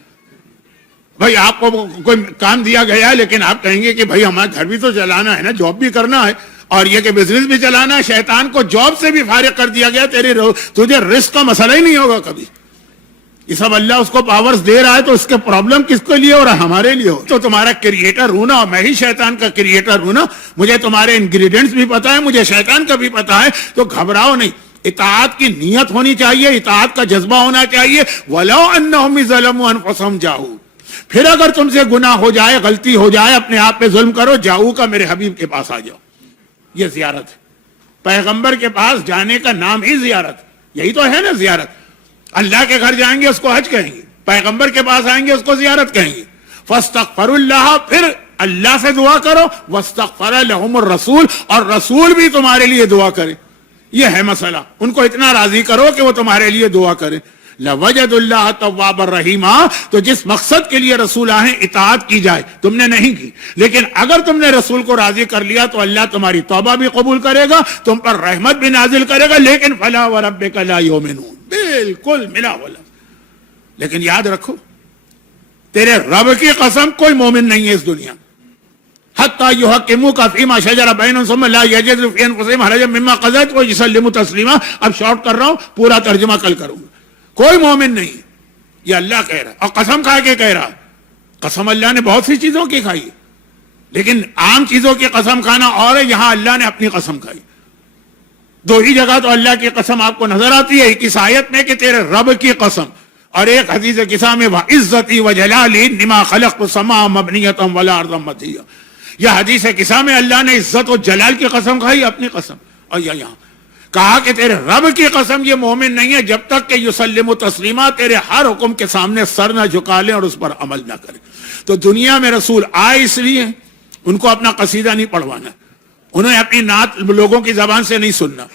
بھائی آپ کو کوئی کام دیا گیا ہے، لیکن آپ کہیں گے کہ بھائی ہمارا گھر بھی تو چلانا ہے نا، جاب بھی کرنا ہے، اور یہ کہ بزنس بھی چلانا ہے. شیطان کو جاب سے بھی فارغ کر دیا گیا، تجھے رزق کا مسئلہ ہی نہیں ہوگا کبھی. یہ سب اللہ اس کو پاورز دے رہا ہے، تو اس کے پرابلم کس کے لیے ہو رہا ہے؟ ہمارے لیے ہو. تو تمہارا کریٹر ہوں نا، میں ہی شیطان کا کریٹر ہوں نا، مجھے تمہارے انگریڈینٹس بھی پتا ہے، مجھے شیطان کا بھی پتا ہے. تو گھبراؤ نہیں، اطاعت کی نیت ہونی چاہیے، اطاعت کا جذبہ ہونا چاہیے. وَلَوْ أَنَّهُمْ ظَلَمُوا أَنفُسَهُمْ جَاءُوا، پھر اگر تم سے گناہ ہو جائے، غلطی ہو جائے، اپنے آپ پہ ظلم کرو، جاؤ کا میرے حبیب کے پاس آ جاؤ. یہ زیارت ہے، پیغمبر کے پاس جانے کا نام ہی زیارت، یہی تو ہے نا زیارت. اللہ کے گھر جائیں گے اس کو حج کہیں گے، پیغمبر کے پاس آئیں گے اس کو زیارت کہیں گے. فاستغفروا اللہ، پھر اللہ سے دعا کرو. واستغفر لهم الرسول، اور رسول بھی تمہارے لیے دعا کرے. یہ ہے مسئلہ، ان کو اتنا راضی کرو کہ وہ تمہارے لیے دعا کرے. لوجد اللہ تواب الرحیم، تو جس مقصد کے لیے رسول آئے اطاعت کی جائے، تم نے نہیں کی، لیکن اگر تم نے رسول کو راضی کر لیا تو اللہ تمہاری توبہ بھی قبول کرے گا، تم پر رحمت بھی نازل کرے گا. لیکن فلا وربک لا یؤمنون، بالکل ملا ولا. لیکن یاد رکھو، تیرے رب کی قسم کوئی مومن نہیں ہے اس دنیا. حتی یحکموک فیما شجر بینہم ثم لا یجدوا فی انفسہم حرجا مما قضیت ویسلموا تسلیما. اب شارٹ کر رہا ہوں, پورا ترجمہ کل کروں گا. کوئی مومن نہیں, یہ اللہ کہہ رہا ہے, اور قسم کھا کے کہہ رہا ہے. قسم اللہ نے بہت سی چیزوں کی کھائی, لیکن عام چیزوں کی قسم کھانا اور ہے, یہاں اللہ نے اپنی قسم کھائی. دو ہی جگہ تو اللہ کی قسم آپ کو نظر آتی ہے, ایک اس آیت میں کہ تیرے رب کی قسم, اور ایک حدیث قصہ میں وعزتی وجلالی لما خلقت السماء مبنیۃ والارض مطیہ. یہ حدیث قصہ میں اللہ نے عزت و جلال کی قسم کھائی, اپنی قسم. اور یہاں کہا کہ تیرے رب کی قسم یہ مومن نہیں ہے جب تک کہ یسلم تسلیما, تیرے ہر حکم کے سامنے سر نہ جھکا لیں اور اس پر عمل نہ کریں. تو دنیا میں رسول آئے اس لیے, ان کو اپنا قصیدہ نہیں پڑھوانا, انہیں اپنی نعت لوگوں کی زبان سے نہیں سننا,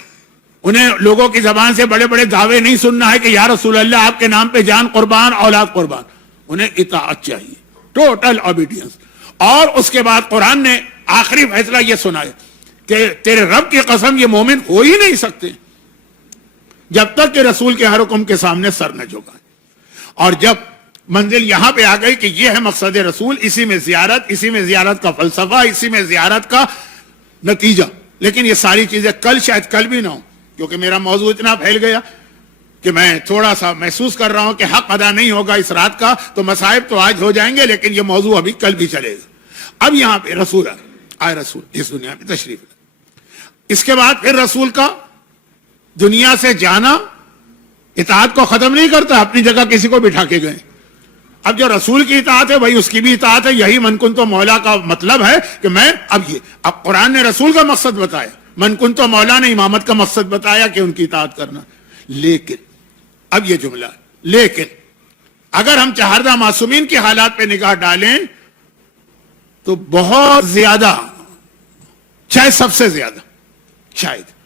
انہیں لوگوں کی زبان سے بڑے بڑے دعوے نہیں سننا ہے کہ یا رسول اللہ آپ کے نام پہ جان قربان اولاد قربان. انہیں اطاعت چاہیے, ٹوٹل اوبیڈینس. اور اس کے بعد قرآن نے آخری فیصلہ یہ سنایا کہ تیرے رب کی قسم یہ مومن ہو ہی نہیں سکتے جب تک کہ رسول کے ہر حکم کے سامنے سر نہ جھکائیں. اور جب منزل یہاں پہ آ گئی کہ یہ ہے مقصد رسول, اسی میں زیارت, اسی میں زیارت کا فلسفہ, اسی میں زیارت کا نتیجہ. لیکن یہ ساری چیزیں کل شاید کل بھی نہ ہوں, کیونکہ میرا موضوع اتنا پھیل گیا کہ میں تھوڑا سا محسوس کر رہا ہوں کہ حق ادا نہیں ہوگا اس رات کا, تو مصائب تو آج ہو جائیں گے, لیکن یہ موضوع ابھی کل بھی چلے گا. اب یہاں پہ رسول آئے, رسول اس دنیا میں تشریف لائے. اس کے بعد پھر رسول کا دنیا سے جانا اطاعت کو ختم نہیں کرتا, اپنی جگہ کسی کو بٹھا کے گئے. اب جو رسول کی اطاعت ہے وہی اس کی بھی اطاعت ہے. یہی من کنتو مولا کا مطلب ہے کہ میں اب قرآن نے رسول کا مقصد بتایا, من کنتو مولا نے امامت کا مقصد بتایا کہ ان کی اطاعت کرنا. لیکن اب یہ جملہ, لیکن اگر ہم چہاردہ معصومین کی حالات پہ نگاہ ڈالیں تو بہت زیادہ, شاید سب سے زیادہ, شاید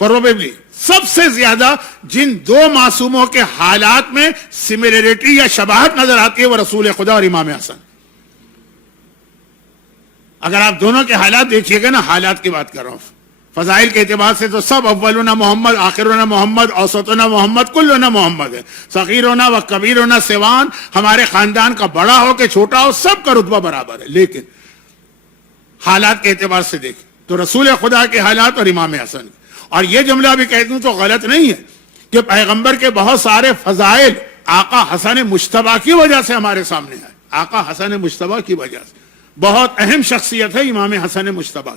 پروبیبلی سب سے زیادہ جن دو معصوموں کے حالات میں سملیرٹی یا شباہت نظر آتی ہے وہ رسول خدا اور امام حسن. اگر آپ دونوں کے حالات دیکھیے گا نا, حالات کی بات کر رہا ہوں, فضائل کے اعتبار سے تو سب اولنا محمد, آخرنا محمد, اوسطنا محمد, کلنا محمد ہے. صغیرنا و کبیرنا سوان, ہمارے خاندان کا بڑا ہو کہ چھوٹا ہو سب کا رتبہ برابر ہے. لیکن حالات کے اعتبار سے دیکھیں تو رسول خدا کے حالات اور امام حسن. اور یہ جملہ بھی کہہ دوں تو غلط نہیں ہے کہ پیغمبر کے بہت سارے فضائل آقا حسن مجتبی کی وجہ سے ہمارے سامنے آئے. آقا حسن مجتبی کی وجہ سے بہت اہم شخصیت ہے امام حسن مجتبی.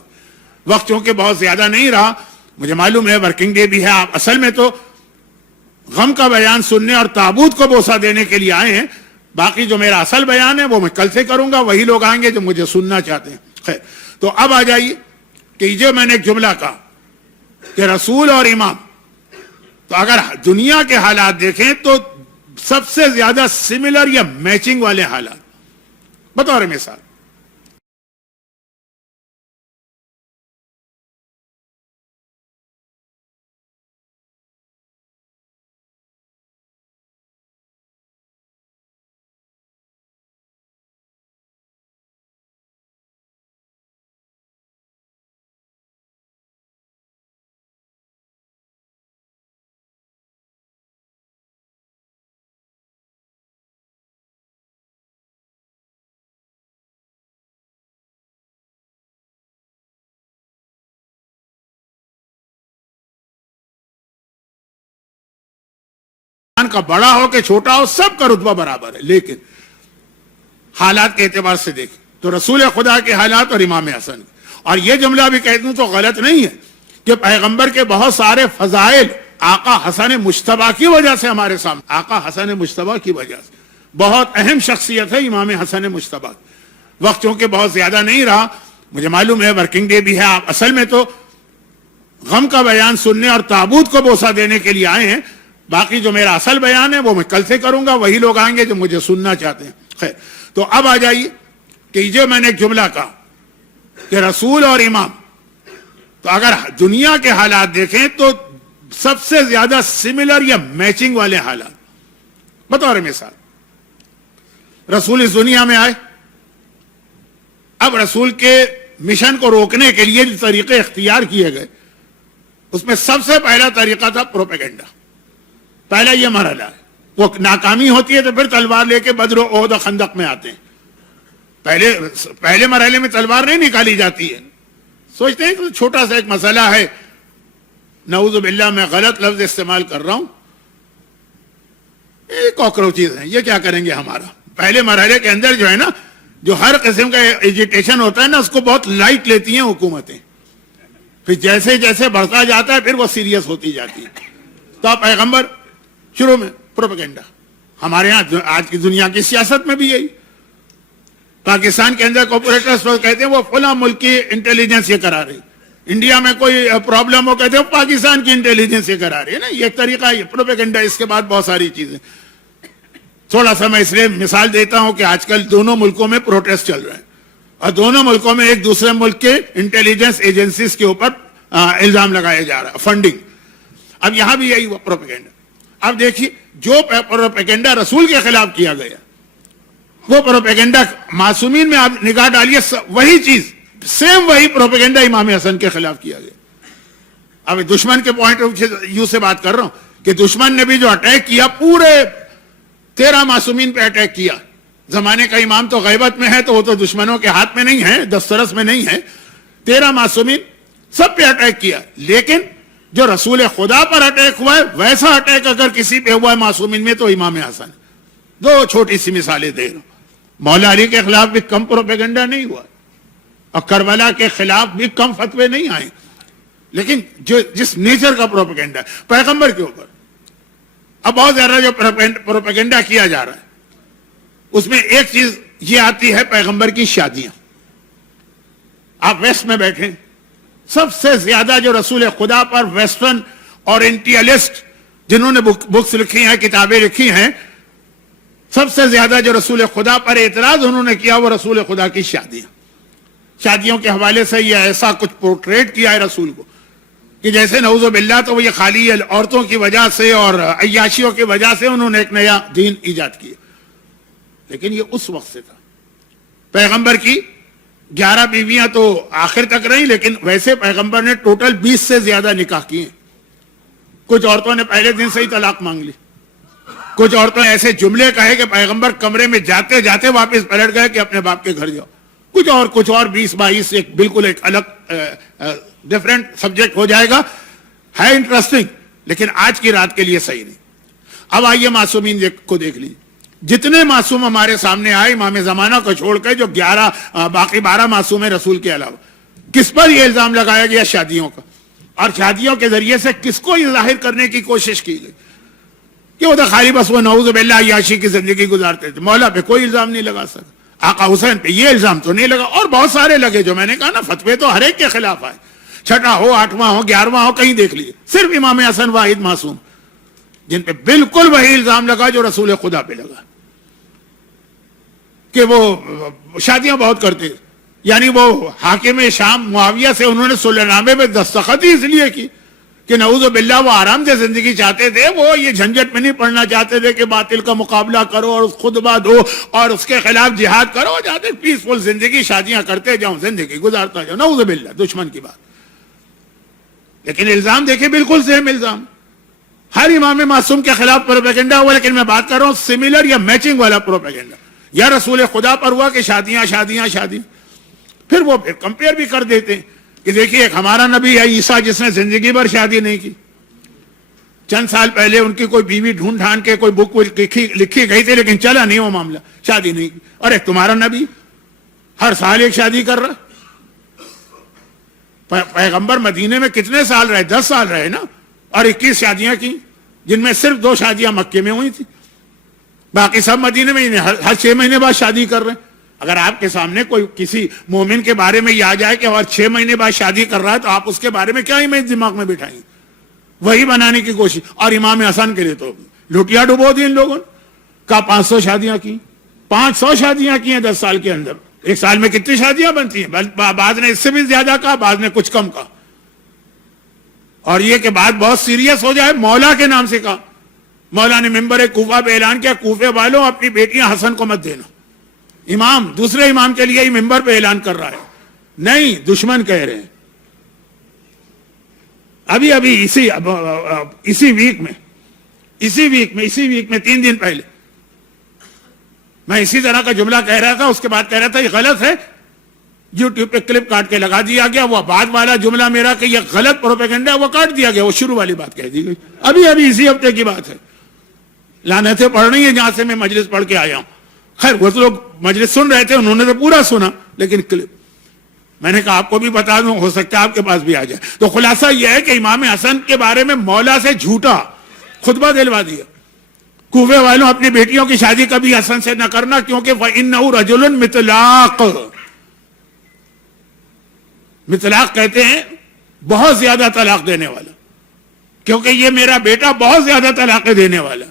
وقت چونکہ بہت زیادہ نہیں رہا, مجھے معلوم ہے ورکنگ ڈے بھی ہے, آپ اصل میں تو غم کا بیان سننے اور تابوت کو بوسہ دینے کے لیے آئے ہیں. باقی جو میرا اصل بیان ہے وہ میں کل سے کروں گا, وہی لوگ آئیں گے جو مجھے سننا چاہتے ہیں. خیر, تو اب آ جائیے کہ جو میں نے ایک جملہ کہا کہ رسول اور امام, تو اگر دنیا کے حالات دیکھیں تو سب سے زیادہ سملر یا میچنگ والے حالات. بطور مثال, کا بڑا ہو کہ چھوٹا ہو سب کا رتبہ برابر ہے. لیکن حالات کے اعتبار سے دیکھیں تو رسول خدا کے حالات اور امام حسن. اور یہ جملہ بھی کہہ دوں تو غلط نہیں ہے کہ پیغمبر کے بہت سارے فضائل آقا حسن مجتبی کی وجہ سے ہمارے سامنے, آقا حسن مجتبی کی وجہ سے بہت اہم شخصیت ہے امام حسن مجتبی. وقت چونکہ بہت زیادہ نہیں رہا, مجھے معلوم ہے ورکنگ ڈے بھی ہے, آپ اصل میں تو غم کا بیان سننے اور تابوت کو بوسہ دینے کے لیے آئے ہیں. باقی جو میرا اصل بیان ہے وہ میں کل سے کروں گا, وہی لوگ آئیں گے جو مجھے سننا چاہتے ہیں. خیر, تو اب آ جائیے کہ جو میں نے ایک جملہ کہا کہ رسول اور امام, تو اگر دنیا کے حالات دیکھیں تو سب سے زیادہ سملر یا میچنگ والے حالات. بطور مثال, رسول اس دنیا میں آئے, اب رسول کے مشن کو روکنے کے لیے جو طریقے اختیار کیے گئے اس میں سب سے پہلا طریقہ تھا پروپیگنڈا. پہلا یہ مرحلہ ہے, وہ ناکامی ہوتی ہے تو پھر تلوار لے کے بدر و احد و خندق میں آتے ہیں. پہلے مرحلے میں تلوار نہیں نکالی جاتی ہے. سوچتے ہیں کہ چھوٹا سا ایک مسئلہ ہے, نعوذ باللہ میں غلط لفظ استعمال کر رہا ہوں, یہ کاکروچز ہیں, یہ کیا کریں گے ہمارا. پہلے مرحلے کے اندر جو ہے نا, جو ہر قسم کا ایجیٹیشن ہوتا ہے نا, اس کو بہت لائٹ لیتی ہیں حکومتیں, پھر جیسے جیسے بڑھتا جاتا ہے پھر وہ سیریس ہوتی جاتی ہے. تو اب پیغمبر شروع میں پروپیگنڈا, ہمارے ہاں آج کی دنیا کی سیاست میں بھی یہی. پاکستان کے اندر کوپریٹرز کہتے ہیں وہ فلاں ملک کی انٹیلیجنس یہ کرا رہی, انڈیا میں کوئی پرابلم ہو کہتے ہیں پاکستان کی انٹیلیجنس یہ کرا رہی ہے نا. یہ ایک طریقہ ہے پروپیگنڈا. اس کے بعد بہت ساری چیزیں. تھوڑا سا میں اس لیے مثال دیتا ہوں کہ آج کل دونوں ملکوں میں پروٹیسٹ چل رہے ہیں اور دونوں ملکوں میں ایک دوسرے ملک کے انٹیلیجنس ایجنسیز کے اوپر الزام لگایا جا رہا ہے, فنڈنگ. اب یہاں بھی یہی ہوا پروپیگنڈا. اب دیکھیے جو پروپیگنڈا رسول کے خلاف کیا گیا, وہ پروپیگنڈا معصومین میں آپ نگاہ ڈالیے, وہی چیز سیم وہی پروپیگنڈا امام حسن کے خلاف کیا گیا. اب دشمن کے پوائنٹ آف ویو سے بات کر رہا ہوں کہ دشمن نے بھی جو اٹیک کیا, پورے 13 معصومین پہ اٹیک کیا. زمانے کا امام تو غیبت میں ہے, تو وہ تو دشمنوں کے ہاتھ میں نہیں ہے, دسترس میں نہیں ہے. 13 معصومین سب پہ اٹیک کیا. لیکن جو رسول خدا پر اٹیک ہوا ہے, ویسا اٹیک اگر کسی پہ ہوا ہے معصومین میں تو امام حسن. دو چھوٹی سی مثالیں دے رہا ہوں. مولا علی کے خلاف بھی کم پروپیگنڈا نہیں ہوا, اور کربلا کے خلاف بھی کم فتوے نہیں آئے. لیکن جو جس نیچر کا پروپیگنڈا پیغمبر کے اوپر, اب بہت زیادہ جو پروپیگنڈا کیا جا رہا ہے, اس میں ایک چیز یہ آتی ہے, پیغمبر کی شادیاں. آپ ویسٹ میں بیٹھیں, سب سے زیادہ جو رسول خدا پر ویسٹرن اورینٹیلسٹ جنہوں نے بکس لکھی ہیں, کتابیں لکھی ہیں, سب سے زیادہ جو رسول خدا پر اعتراض انہوں نے کیا وہ رسول خدا کی شادیاں. شادیوں کے حوالے سے یہ ایسا کچھ پورٹریٹ کیا ہے رسول کو کہ جیسے نعوذ باللہ تو وہ یہ خالی عورتوں کی وجہ سے اور عیاشیوں کی وجہ سے انہوں نے ایک نیا دین ایجاد کیا. لیکن یہ اس وقت سے تھا. پیغمبر کی 11 بیویاں تو آخر تک رہیں, لیکن ویسے پیغمبر نے ٹوٹل 20 سے زیادہ نکاح کیے. کچھ عورتوں نے پہلے دن سے ہی طلاق مانگ لی. کچھ عورتوں نے ایسے جملے کہے کہ پیغمبر کمرے میں جاتے جاتے واپس پلٹ گئے کہ اپنے باپ کے گھر جاؤ. کچھ اور 20-22 ایک بالکل ایک الگ ڈیفرنٹ سبجیکٹ ہو جائے گا, ہے انٹرسٹنگ, لیکن آج کی رات کے لیے صحیح نہیں. اب آئیے معصومین کو دیکھ لیجیے. جتنے معصوم ہمارے سامنے آئے امام زمانہ کو چھوڑ کے, جو باقی 12 معصوم رسول کے علاوہ, کس پر یہ الزام لگایا گیا؟ شادیوں کا. اور شادیوں کے ذریعے سے کس کو یہ ظاہر کرنے کی کوشش کی گئی کہ وہ تو خالی بس وہ نعوذ باللہ عیاشی کی زندگی گزارتے تھے. مولا پہ کوئی الزام نہیں لگا سکا, آقا حسین پہ یہ الزام تو نہیں لگا, اور بہت سارے لگے. جو میں نے کہا نا, فتوے تو ہر ایک کے خلاف آئے, 6واں ہو 8واں ہو 11واں ہو, کہیں دیکھ لیجیے. صرف امام حسن واحد معصوم جن پہ بالکل وہی الزام لگا جو رسول خدا پہ لگا کہ وہ شادیاں بہت کرتے. یعنی وہ حاکم شام معاویہ سے انہوں نے صلح نامے میں دستخط ہی اس لیے کی کہ نعوذ باللہ وہ آرام سے زندگی چاہتے تھے, وہ یہ جھنجٹ میں نہیں پڑنا چاہتے تھے کہ باطل کا مقابلہ کرو اور خطبہ دو اور اس کے خلاف جہاد کرو. جاتے پیسفل زندگی, شادیاں کرتے جاؤ, زندگی گزارتا جاؤ. نعوذ باللہ, دشمن کی بات. لیکن الزام دیکھیں بالکل سیم الزام ہر امام معصوم کے خلاف پروپیگنڈا ہوا. لیکن میں بات کر رہا ہوں سملر یا میچنگ والا پروپیگنڈا. یا رسول خدا پر ہوا کہ شادیاں شادیاں شادی, پھر وہ کمپیئر بھی کر دیتے کہ دیکھیے ایک ہمارا نبی ہے عیسیٰ جس نے زندگی بھر شادی نہیں کی. چند سال پہلے ان کی کوئی بیوی ڈھونڈ ڈھانڈ کے کوئی بک لکھی گئی تھی, لیکن چلا نہیں وہ معاملہ, شادی نہیں کی. اور ایک تمہارا نبی ہر سال ایک شادی کر رہا. پیغمبر مدینے میں کتنے سال رہے؟ 10 سال رہے نا, اور 21 شادیاں کی, جن میں صرف 2 شادیاں مکے میں ہوئی تھی, باقی سب مدینے میں. ہر 6 مہینے بعد شادی کر رہے ہیں. اگر آپ کے سامنے کوئی کسی مومن کے بارے میں یہ آ جائے کہ ہر 6 مہینے بعد شادی کر رہا ہے, تو آپ اس کے بارے میں کیا امیج دماغ میں بٹھائیں گے؟ وہی بنانے کی کوشش. اور امام حسن کے لیے تو لوٹیا ڈبو دی ان لوگوں نے. کہا 500 شادیاں کی, 500 شادیاں کی ہیں 10 سال کے اندر. ایک سال میں کتنی شادیاں بنتی ہیں؟ بعض نے اس سے بھی زیادہ کہا, بعض نے کچھ کم کہا. اور یہ کہ بات بہت سیریس ہو جائے, مولا کے نام سے کہا. مولا نے ممبر کوفہ پہ اعلان کیا, کوفے والوں اپنی بیٹیاں حسن کو مت دینا. امام دوسرے امام کے لیے ہی ممبر پہ اعلان کر رہا ہے. نہیں, دشمن کہہ رہے ہیں. ابھی اسی ویک میں 3 دن پہلے میں اسی طرح کا جملہ کہہ رہا تھا, اس کے بعد کہہ رہا تھا یہ غلط ہے, یوٹیوب پہ کلپ کاٹ کے لگا دیا گیا, وہ بعد والا جملہ میرا کہ یہ غلط پروپیگنڈا وہ کاٹ دیا گیا, وہ شروع والی بات کہہ دی گئی. ابھی اسی ہفتے کی بات ہے, لعنتیں پڑھ رہی ہیں جہاں سے میں مجلس پڑھ کے آیا ہوں. خیر وہ تو لوگ مجلس سن رہے تھے, انہوں نے تو پورا سنا, لیکن کلپ میں نے کہا آپ کو بھی بتا دوں, ہو سکتا ہے آپ کے پاس بھی آ جائے. تو خلاصہ یہ ہے کہ امام حسن کے بارے میں مولا سے جھوٹا خطبہ دلوا دیا. کوفے والوں اپنی بیٹیوں کی شادی کبھی حسن سے نہ کرنا, کیونکہ وَإِنَّهُ رَجُلٌ مِطْلَاقٌ, مطلاق کہتے ہیں بہت زیادہ طلاق دینے والا, کیونکہ یہ میرا بیٹا بہت زیادہ طلاقیں دینے والا.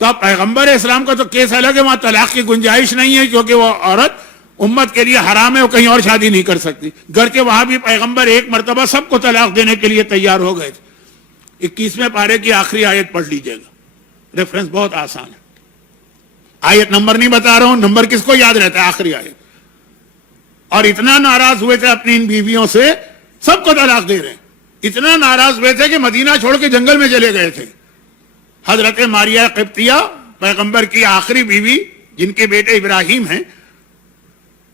تو اب پیغمبر اسلام کا تو کیس الگ ہے, وہاں طلاق کی گنجائش نہیں ہے, کیونکہ وہ عورت امت کے لیے حرام ہے, وہ کہیں اور شادی نہیں کر سکتی. گرچہ وہاں بھی پیغمبر ایک مرتبہ سب کو طلاق دینے کے لیے تیار ہو گئے تھے. 21ویں پارے کی آخری آیت پڑھ لیجئے گا, ریفرنس بہت آسان ہے. آیت نمبر نہیں بتا رہا ہوں, نمبر کس کو یاد رہتا ہے, آخری آیت. اور اتنا ناراض ہوئے تھے اپنی ان بیویوں سے, سب کو طلاق دے رہے ہیں. اتنا ناراض ہوئے تھے کہ مدینہ چھوڑ کے جنگل میں چلے گئے تھے. حضرت ماریہ قبطیہ پیغمبر کی آخری بیوی, جن کے بیٹے ابراہیم ہیں,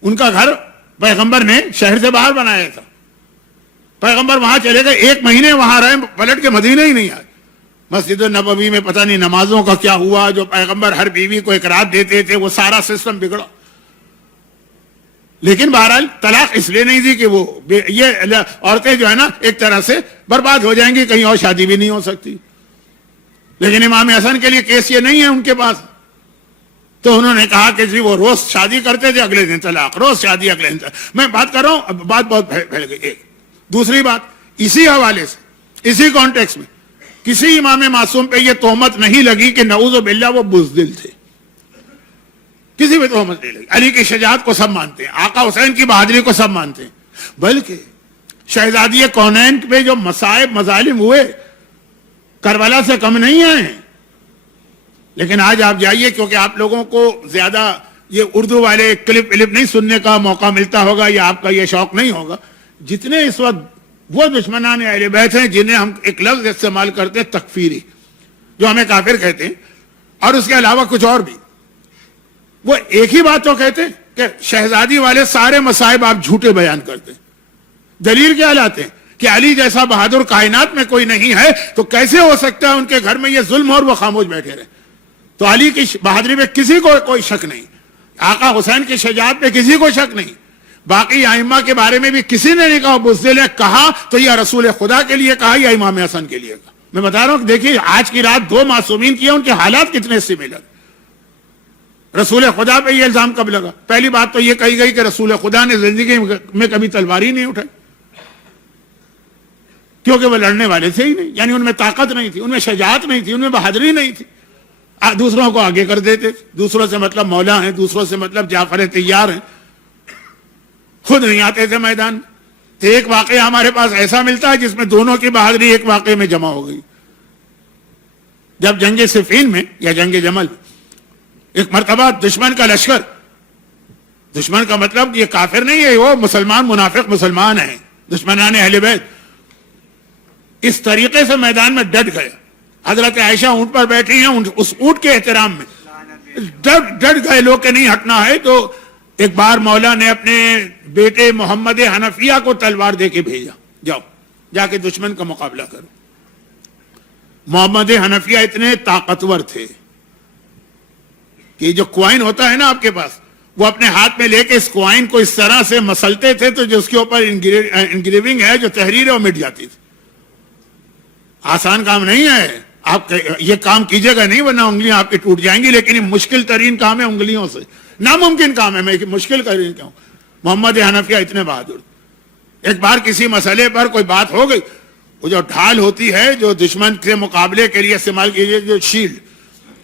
ان کا گھر پیغمبر نے شہر سے باہر بنایا تھا. پیغمبر وہاں چلے گئے, 1 مہینے وہاں رہے, پلٹ کے مدینہ ہی نہیں آئے. مسجد النبوی میں پتہ نہیں نمازوں کا کیا ہوا, جو پیغمبر ہر بیوی کو ایک رات دیتے تھے, وہ سارا سسٹم بگڑا. لیکن بہرحال طلاق اس لیے نہیں دی کہ وہ یہ عورتیں جو ہے نا ایک طرح سے برباد ہو جائیں گی, کہیں اور شادی بھی نہیں ہو سکتی. لیکن امام حسن کے لیے کیس یہ نہیں ہے ان کے پاس. تو انہوں نے کہا کہ جی وہ روز شادی کرتے تھے, اگلے دن طلاق, روز شادی اگلے دن طلاق. میں بات کر رہا ہوں, بات بہت پھیل گئی. ایک دوسری بات, اسی حوالے سے, اسی کانٹیکس میں کسی امام معصوم پہ یہ تہمت نہیں لگی کہ نعوذ باللہ وہ بزدل تھے. کسی بھی تہمت نہیں لگی. علی کی شجاعت کو سب مانتے ہیں, آقا حسین کی بہادری کو سب مانتے ہیں, بلکہ شہزادی کونین پہ جو مصائب مظالم ہوئے کربلا سے کم نہیں ہیں. لیکن آج آپ جائیے, کیونکہ آپ لوگوں کو زیادہ یہ اردو والے کلپ نہیں سننے کا موقع ملتا ہوگا, یا آپ کا یہ شوق نہیں ہوگا. جتنے اس وقت وہ دشمنان اہل بیت ہیں جنہیں ہم ایک لفظ استعمال کرتے ہیں تکفیری, جو ہمیں کافر کہتے ہیں, اور اس کے علاوہ کچھ اور بھی, وہ ایک ہی بات تو کہتے ہیں کہ شہزادی والے سارے مصائب آپ جھوٹے بیان کرتے ہیں. دلیل کیا لاتے ہیں کہ علی جیسا بہادر کائنات میں کوئی نہیں ہے, تو کیسے ہو سکتا ہے ان کے گھر میں یہ ظلم اور وہ خاموش بیٹھے رہے. تو علی کی بہادری پہ کسی کو کوئی شک نہیں, آقا حسین کی شجاعت پہ کسی کو شک نہیں. باقی ائمہ کے بارے میں بھی کسی نے نہیں کہا بزدل ہے, کہا تو یا رسول خدا کے لیے کہا یا امام حسن کے لیے کہا. میں بتا رہا ہوں کہ دیکھیے آج کی رات 2 معصومین کیے, ان کے حالات کتنے سملر. رسول خدا پہ یہ الزام کب لگا؟ پہلی بات تو یہ کہی گئی کہ رسول خدا نے زندگی میں کبھی تلوار ہی نہیں اٹھائی, کیونکہ وہ لڑنے والے تھے ہی نہیں. یعنی ان میں طاقت نہیں تھی, ان میں شجاعت نہیں تھی, ان میں بہادری نہیں تھی. دوسروں کو آگے کر دیتے, دوسروں سے مطلب مولا ہیں, دوسروں سے مطلب جعفر طیار ہیں, خود نہیں آتے تھے میدان. تو ایک واقعہ ہمارے پاس ایسا ملتا ہے جس میں دونوں کی بہادری ایک واقعے میں جمع ہو گئی. جب جنگ صفین میں یا جنگ جمل میں ایک مرتبہ دشمن کا لشکر, دشمن کا مطلب یہ کافر نہیں ہے, وہ مسلمان منافق مسلمان ہیں, دشمنان اہل بیت, اس طریقے سے میدان میں ڈٹ گئے. حضرت عائشہ اونٹ پر بیٹھی ہیں, اس اونٹ کے احترام میں ڈٹ گئے لوگ کہ نہیں ہٹنا ہے. تو ایک بار مولا نے اپنے بیٹے محمد حنفیہ کو تلوار دے کے بھیجا, جاؤ جا کے دشمن کا مقابلہ کرو. محمد حنفیہ اتنے طاقتور تھے کہ جو کوائن ہوتا ہے نا آپ کے پاس, وہ اپنے ہاتھ میں لے کے اس کوائن کو اس طرح سے مسلتے تھے تو جو اس کے اوپر انگریونگ ہے, جو تحریر ہے, وہ مٹ جاتی تھی. آسان کام نہیں ہے, آپ یہ کام کیجئے گا نہیں ورنہ انگلیاں آپ کی ٹوٹ جائیں گی. لیکن یہ مشکل ترین کام ہے انگلیوں سے, ناممکن کام ہے. میں مشکل ترین کام. محمد حنفیہ اتنے بہادر. ایک بار کسی مسئلے پر کوئی بات ہو گئی, وہ جو ڈھال ہوتی ہے جو دشمن کے مقابلے کے لیے استعمال کی جائے, جو شیلڈ,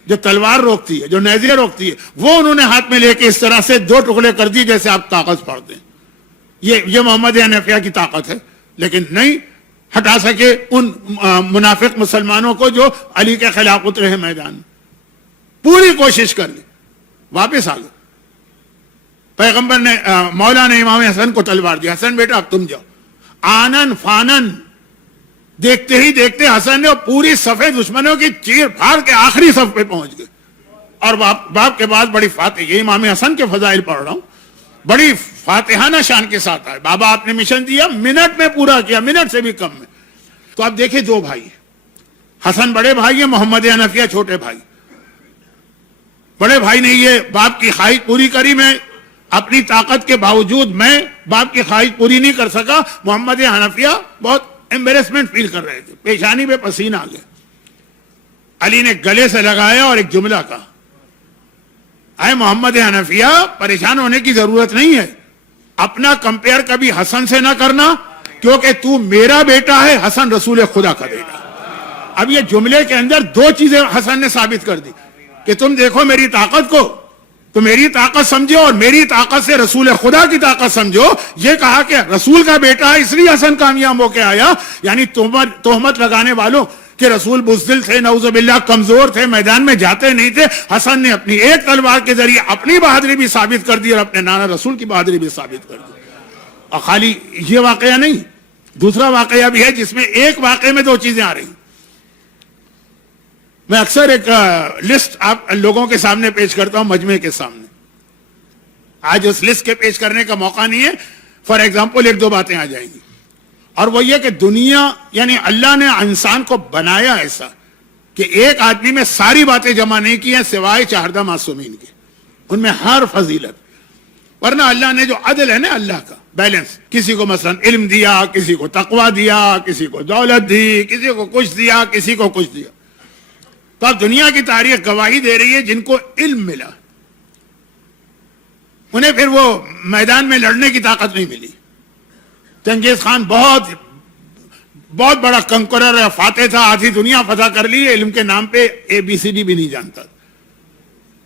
جو تلوار روکتی ہے, جو نیزے روکتی ہے, وہ انہوں نے ہاتھ میں لے کے اس طرح سے 2 ٹکڑے کر دی جیسے آپ کاغذ پڑھتے ہیں. یہ محمد حنفیہ کی طاقت ہے. لیکن نہیں ہٹا سکے ان منافق مسلمانوں کو جو علی کے خلاف اترے ہیں میدان. پوری کوشش کر لی, واپس آ گئے. پیغمبر نے مولا نے امام حسن کو تلوار دی, حسن بیٹا اب تم جاؤ. آنن فانن دیکھتے ہی دیکھتے حسن نے پوری صفے دشمنوں کی چیر پھاڑ کے آخری صف پہ پہنچ گئے, اور باپ کے بعد بڑی فاتح. یہ امام حسن کے فضائل پڑھ رہا ہوں, بڑی فاتحانہ شان کے ساتھ آئے. بابا آپ نے مشن دیا, منٹ میں پورا کیا, منٹ سے بھی کم میں. تو آپ دیکھیں دو بھائی, حسن بڑے بھائی ہیں, محمد حنفیہ چھوٹے بھائی. بڑے بھائی نے یہ باپ کی خواہش پوری کری, میں اپنی طاقت کے باوجود میں باپ کی خواہش پوری نہیں کر سکا. محمد حنفیہ بہت ایمبیرسمنٹ فیل کر رہے تھے, پیشانی پہ پسینہ آ گیا. علی نے گلے سے لگایا اور ایک جملہ کہا, اے محمد حنفیہ پریشان ہونے کی ضرورت نہیں ہے, اپنا کمپیئر کبھی حسن سے نہ کرنا, کیونکہ تو میرا بیٹا ہے, حسن رسول خدا کا بیٹا. اب یہ جملے کے اندر دو چیزیں حسن نے ثابت کر دی کہ تم دیکھو میری طاقت کو, تو میری طاقت سمجھو اور میری طاقت سے رسول خدا کی طاقت سمجھو. یہ کہا کہ رسول کا بیٹا ہے اس لیے حسن کامیاب ہو کے آیا, یعنی تہمت لگانے والوں کہ رسول بزدل تھے, نعوذ باللہ کمزور تھے, میدان میں جاتے نہیں تھے. حسن نے اپنی ایک تلوار کے ذریعے اپنی بہادری بھی ثابت کر دی اور اپنے نانا رسول کی بہادری بھی ثابت کر دی. اور خالی یہ واقعہ نہیں, دوسرا واقعہ بھی ہے جس میں ایک واقعے میں دو چیزیں آ رہی. میں اکثر ایک لسٹ آپ لوگوں کے سامنے پیش کرتا ہوں, مجمع کے سامنے. آج اس لسٹ کے پیش کرنے کا موقع نہیں ہے. فار ایگزامپل ایک دو باتیں آ جائیں گی, اور وہ یہ کہ دنیا یعنی اللہ نے انسان کو بنایا ایسا کہ ایک آدمی میں ساری باتیں جمع نہیں کی ہیں سوائے 14 معصومین کے, ان میں ہر فضیلت. ورنہ اللہ نے جو عدل ہے نا, اللہ کا بیلنس, کسی کو مثلا علم دیا, کسی کو تقوی دیا, کسی کو دولت دی, کسی کو کچھ دیا, کسی کو کچھ دیا. تو اب دنیا کی تاریخ گواہی دے رہی ہے جن کو علم ملا انہیں پھر وہ میدان میں لڑنے کی طاقت نہیں ملی. چنگیز خان بہت بڑا کنکرر فاتح تھا, آدھی دنیا فتح کر لی, علم کے نام پہ ABCD بھی نہیں جانتا.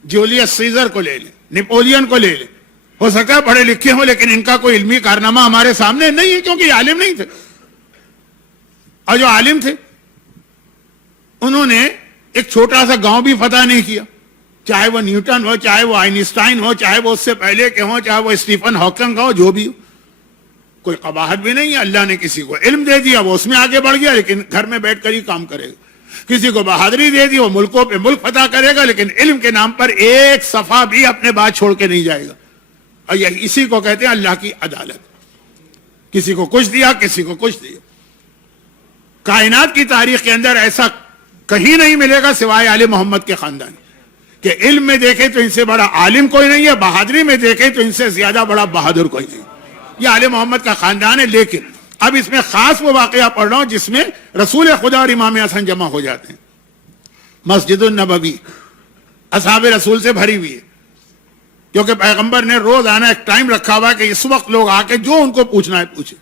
جولیس سیزر کو لے لیں, نیپولین کو لے لیں, ہو سکتا ہے پڑھے لکھے ہوں لیکن ان کا کوئی علمی کارنامہ ہمارے سامنے نہیں ہے, کیونکہ یہ عالم نہیں تھے. اور جو عالم تھے انہوں نے ایک چھوٹا سا گاؤں بھی فتح نہیں کیا, چاہے وہ نیوٹن ہو, چاہے وہ آئنسٹائن ہو, چاہے وہ اس سے پہلے کے ہوں, چاہے وہ اسٹیفن ہاکنگ ہو, جو بھی ہو. کوئی قباحت بھی نہیں ہے. اللہ نے کسی کو علم دے دیا, وہ اس میں آگے بڑھ گیا, لیکن گھر میں بیٹھ کر ہی کام کرے گا. کسی کو بہادری دے دی, وہ ملکوں پہ ملک فتح کرے گا, لیکن علم کے نام پر ایک صفحہ بھی اپنے بات چھوڑ کے نہیں جائے گا. اور یہ اسی کو کہتے ہیں اللہ کی عدالت. کسی کو کچھ دیا, کسی کو کچھ دیا. کائنات کی تاریخ کے اندر ایسا کہیں نہیں ملے گا سوائے آل محمد کے خاندان کہ علم میں دیکھیں تو ان سے بڑا عالم کوئی نہیں ہے, بہادری میں دیکھیں تو ان سے زیادہ بڑا بہادر کوئی نہیں. یہ آل محمد کا خاندان ہے. لیکن اب اس میں خاص وہ واقعہ پڑھ رہا ہوں جس میں رسول خدا اور امام حسن جمع ہو جاتے ہیں. مسجد النبوی اصحاب رسول سے بھری ہوئی ہے, کیونکہ پیغمبر نے روز آنا ایک ٹائم رکھا ہوا ہے کہ اس وقت لوگ آ کے جو ان کو پوچھنا ہے پوچھے.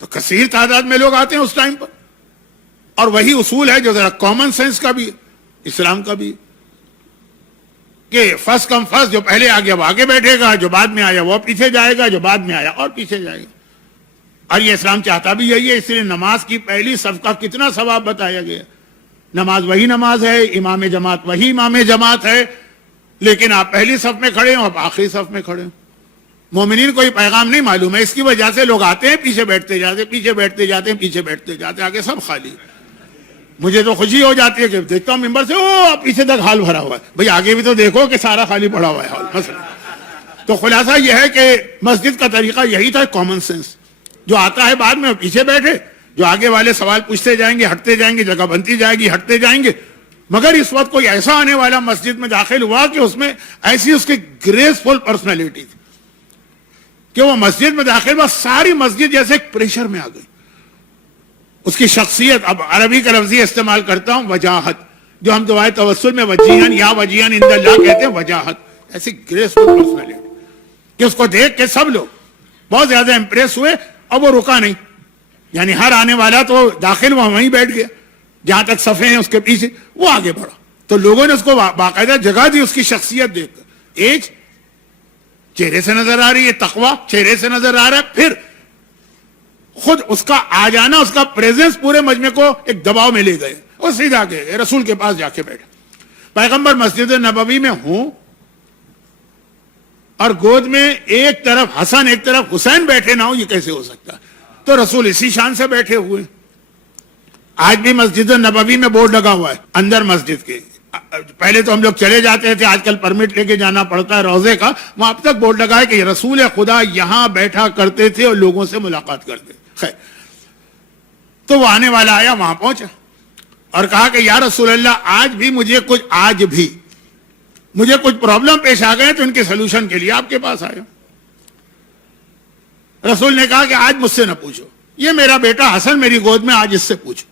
تو کثیر تعداد میں لوگ آتے ہیں اس ٹائم پر, اور وہی اصول ہے جو ذرا کامن سینس کا بھی ہے, اسلام کا بھی, کہ فرسٹ کم فرسٹ, جو پہلے آ گیا وہ آگے بیٹھے گا, جو بعد میں آیا وہ پیچھے جائے گا, جو بعد میں آیا اور پیچھے جائے گا. اور یہ اسلام چاہتا بھی یہی ہے. اس لیے نماز کی پہلی صف کا کتنا ثواب بتایا گیا. نماز وہی نماز ہے, امام جماعت وہی امام جماعت ہے, لیکن آپ پہلی صف میں کھڑے ہوں, آپ آخری صف میں کھڑے ہوں. مومنین کو یہ پیغام نہیں معلوم ہے, اس کی وجہ سے لوگ آتے ہیں, پیچھے بیٹھتے جاتے, پیچھے بیٹھتے جاتے ہیں, پیچھے بیٹھتے جاتے, آگے سب خالی. مجھے تو خوشی ہو جاتی ہے کہ دیکھتا ہوں ممبر سے پیچھے تک حال بھرا ہوا ہے. بھئی آگے بھی تو دیکھو کہ سارا خالی پڑا ہوا ہے حال. مثلا تو خلاصہ یہ ہے کہ مسجد کا طریقہ یہی تھا, کامن سینس. جو آتا ہے بعد میں پیچھے بیٹھے, جو آگے والے سوال پوچھتے جائیں گے, ہٹتے جائیں گے, جگہ بنتی جائے گی, ہٹتے جائیں گے. مگر اس وقت کوئی ایسا آنے والا مسجد میں داخل ہوا کہ اس میں ایسی اس کی گریسفل پرسنالٹی تھی کہ وہ مسجد میں داخل ہوا, ساری مسجد جیسے ایک پریشر میں آ گئی. اس کی شخصیت, اب عربی کا لفظ استعمال کرتا ہوں, وجاہت, جو ہم دعائے توسل میں وجیہن یا وجیہن عند اللہ کہتے ہیں, وجاہت, ایسی گریسفل پرسنالٹی کہ اس کو دیکھ کے سب لوگ بہت زیادہ امپریس ہوئے, اور وہ رکا نہیں. یعنی ہر آنے والا تو داخل ہوا وہیں بیٹھ گیا, جہاں تک صفیں ہیں اس کے پیچھے, وہ آگے بڑھا. تو لوگوں نے اس کو باقاعدہ جگہ دی. اس کی شخصیت دیکھ کر, ایج چہرے سے نظر آ رہی ہے, تقوی چہرے سے نظر آ رہا ہے, پھر خود اس کا آ جانا, اس کا پریزنس پورے مجمع کو ایک دباؤ میں لے گئے. اور سیدھا گئے رسول کے پاس جا کے بیٹھے. پیغمبر مسجد نبوی میں ہوں اور گود میں ایک طرف حسن ایک طرف حسین بیٹھے نہ ہو, یہ کیسے ہو سکتا ہے؟ تو رسول اسی شان سے بیٹھے ہوئے. آج بھی مسجد نبوی میں بورڈ لگا ہوا ہے اندر مسجد کے, پہلے تو ہم لوگ چلے جاتے تھے, آج کل پرمٹ لے کے جانا پڑتا ہے روضے کا, وہاں اب تک بورڈ لگا ہے کہ رسول خدا یہاں بیٹھا کرتے تھے اور لوگوں سے ملاقات کرتے تھے. خیر, تو وہ آنے والا آیا, وہاں پہنچا اور کہا کہ یا رسول اللہ آج بھی مجھے کچھ پرابلم پیش آ گئے تو ان کے سلوشن کے لیے آپ کے پاس آیا. رسول نے کہا کہ آج مجھ سے نہ پوچھو, یہ میرا بیٹا حسن میری گود میں, آج اس سے پوچھو.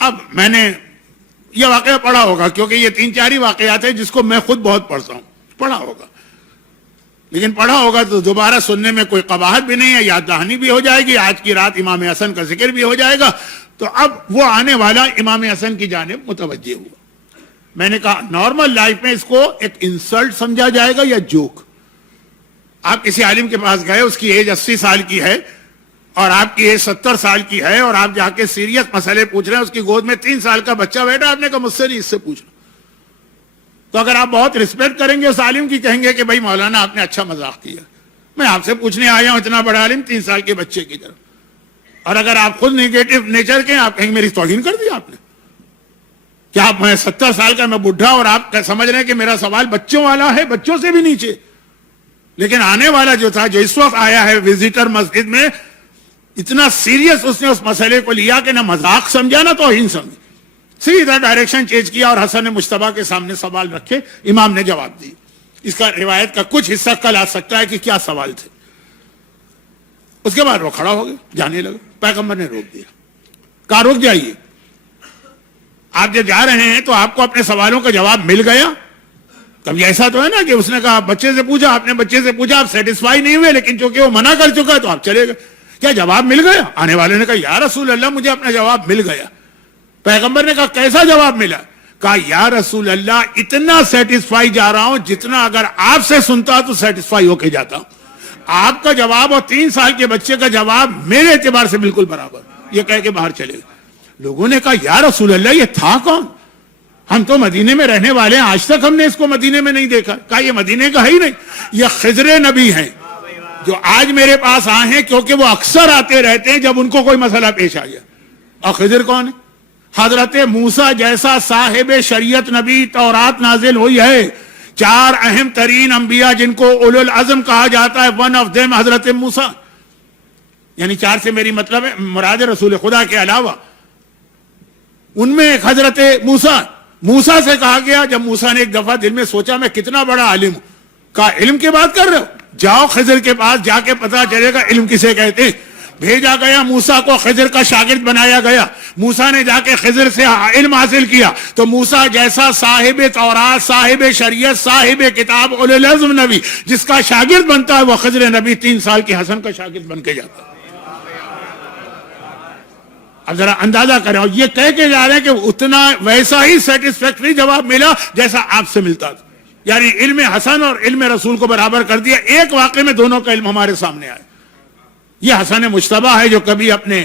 اب میں نے یہ واقعہ پڑھا ہوگا, کیونکہ یہ 3-4 ہی واقعات ہیں جس کو میں خود بہت پڑھتا ہوں, پڑھا ہوگا, لیکن پڑھا ہوگا تو دوبارہ سننے میں کوئی قباحت بھی نہیں ہے, یاد دہانی بھی ہو جائے گی, آج کی رات امام حسن کا ذکر بھی ہو جائے گا. تو اب وہ آنے والا امام حسن کی جانب متوجہ ہوا. میں نے کہا نارمل لائف میں اس کو ایک انسلٹ سمجھا جائے گا یا جوک. آپ کسی عالم کے پاس گئے, اس کی ایج 80 سال کی ہے اور آپ کی ایج 70 سال کی ہے, اور آپ جا کے سیریس مسئلے پوچھ رہے ہیں, اس کی گود میں 3 سال کا بچہ بیٹھا, آپ نے کہا مجھ سے نہیں, اس سے پوچھنا. تو اگر آپ بہت رسپیکٹ کریں گے اس عالم کی, کہیں گے کہ بھائی مولانا آپ نے اچھا مذاق کیا, میں آپ سے پوچھنے آیا ہوں, اتنا بڑا عالم 3 سال کے بچے کی طرف. اور اگر آپ خود نیگیٹو نیچر کے, آپ کہیں میری توہین کر دی آپ نے, کیا آپ, میں 70 سال کا میں بڈھا اور آپ سمجھ رہے ہیں کہ میرا سوال بچوں والا ہے, بچوں سے بھی نیچے. لیکن آنے والا جو تھا, جو اس وقت آیا ہے وزیٹر مسجد میں, اتنا سیریس اس نے اس مسئلے کو لیا کہ نہ مذاق سمجھا نہ توہین سمجھا, سیدھا ڈائریکشن چینج کیا اور حسن مجتبیٰ کے سامنے سوال رکھے, امام نے جواب دی. اس کا روایت کا کچھ حصہ کل آ سکتا ہے کہ کیا سوال تھے. اس کے بعد وہ کھڑا ہو گیا, جانے لگا. پیغمبر نے روک دیا, کہا رک جائیے, آپ جب جا رہے ہیں تو آپ کو اپنے سوالوں کا جواب مل گیا. کبھی ایسا تو ہے نا کہ اس نے کہا بچے سے پوچھا, آپ نے بچے سے پوچھا, آپ سیٹسفائی نہیں ہوئے, لیکن چونکہ وہ منع کر چکا ہے تو آپ چلے گئے. کیا جواب مل گیا؟ آنے والے نے کہا یا رسول اللہ مجھے اپنا جواب مل گیا. پیغمبر نے کہا کیسا جواب ملا؟ کہا یا رسول اللہ اتنا سیٹسفائی جا رہا ہوں جتنا اگر آپ سے سنتا تو سیٹسفائی ہو کے جاتا ہوں. آپ کا جواب اور 3 سال کے بچے کا جواب میرے اعتبار سے بالکل برابر. یہ کہہ کے باہر چلے گئے. لوگوں نے کہا یا رسول اللہ یہ تھا کون؟ ہم تو مدینے میں رہنے والے ہیں, آج تک ہم نے اس کو مدینے میں نہیں دیکھا. کہا یہ مدینے کا ہی نہیں, یہ خضر نبی ہیں جو آج میرے پاس آئے ہیں, کیونکہ وہ اکثر آتے رہتے ہیں جب ان کو کوئی مسئلہ پیش آ گیا. اور خضر کون ہے؟ حضرت موسیٰ جیسا صاحب شریعت نبی, تورات نازل ہوئی ہے, 4 اہم ترین انبیاء جن کو اولو العزم کہا جاتا ہے, ون آف دیم حضرت موسیٰ. یعنی 4 سے میری مطلب ہے مراد رسول خدا کے علاوہ, ان میں ایک حضرت موسیٰ سے کہا گیا, جب موسیٰ نے ایک دفعہ دل میں سوچا میں کتنا بڑا عالم ہوں, کہا علم کی بات کر رہے ہو, جاؤ خضر کے پاس, جا کے پتا چلے گا علم کسے کہتے ہیں. بھیجا گیا, موسیٰ کو خضر کا شاگرد بنایا گیا. موسیٰ نے جا کے خضر سے علم حاصل کیا, تو موسیٰ جیسا صاحب تورات, صاحب شریعت, صاحب کتاب, اولو العزم نبی جس کا شاگرد بنتا ہے وہ خضر نبی 3 سال کے حسن کا شاگرد بن کے جاتا ہے. اب ذرا اندازہ کریں, اور یہ کہہ کے جا رہے ہیں کہ اتنا ویسا ہی سیٹسفیکٹری جواب ملا جیسا آپ سے ملتا تھا. یعنی علم حسن اور علم رسول کو برابر کر دیا. ایک واقعے میں دونوں کا علم ہمارے سامنے آیا. یہ حسن مجتبیٰ ہے جو کبھی اپنے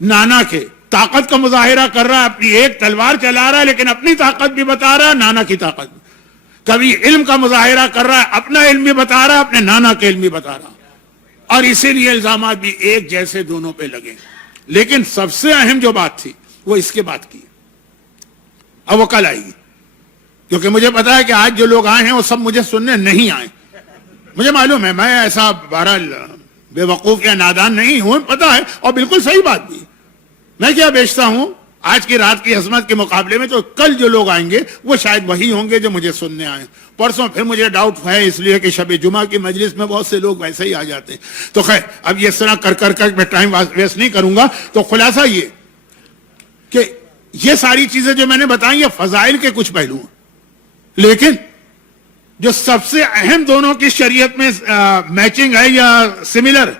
نانا کے طاقت کا مظاہرہ کر رہا ہے, اپنی ایک تلوار چلا رہا ہے لیکن اپنی طاقت بھی بتا رہا ہے, نانا کی طاقت بھی. کبھی علم کا مظاہرہ کر رہا ہے, اپنا علم بھی بتا رہا ہے, اپنے نانا کے علم بھی بتا رہا ہے. اور اسی لیے الزامات بھی ایک جیسے دونوں پہ لگے. لیکن سب سے اہم جو بات تھی وہ اس کے بات کی, اب وہ کل آئے گی, کیونکہ مجھے پتا ہے کہ آج جو لوگ آئے ہیں وہ سب مجھے سننے نہیں آئے. مجھے معلوم ہے, میں ایسا بہرحال بے وقوف یا نادان نہیں ہوں, پتا ہے, اور بالکل صحیح بات بھی. میں کیا بیچتا ہوں آج کی رات کی عظمت کے مقابلے میں, تو کل جو لوگ آئیں گے وہ شاید وہی ہوں گے جو مجھے سننے آئے. پرسوں پھر مجھے ڈاؤٹ ہے, اس لیے کہ شب جمعہ کی مجلس میں بہت سے لوگ ویسے ہی آ جاتے ہیں. تو خیر اب یہ اس طرح کر میں ٹائم ویسٹ نہیں کروں گا. تو خلاصہ یہ کہ یہ ساری چیزیں جو میں نے بتائیں یہ فضائل کے کچھ پہلو ہیں, لیکن جو سب سے اہم دونوں کی شریعت میں میچنگ ہے یا سملر,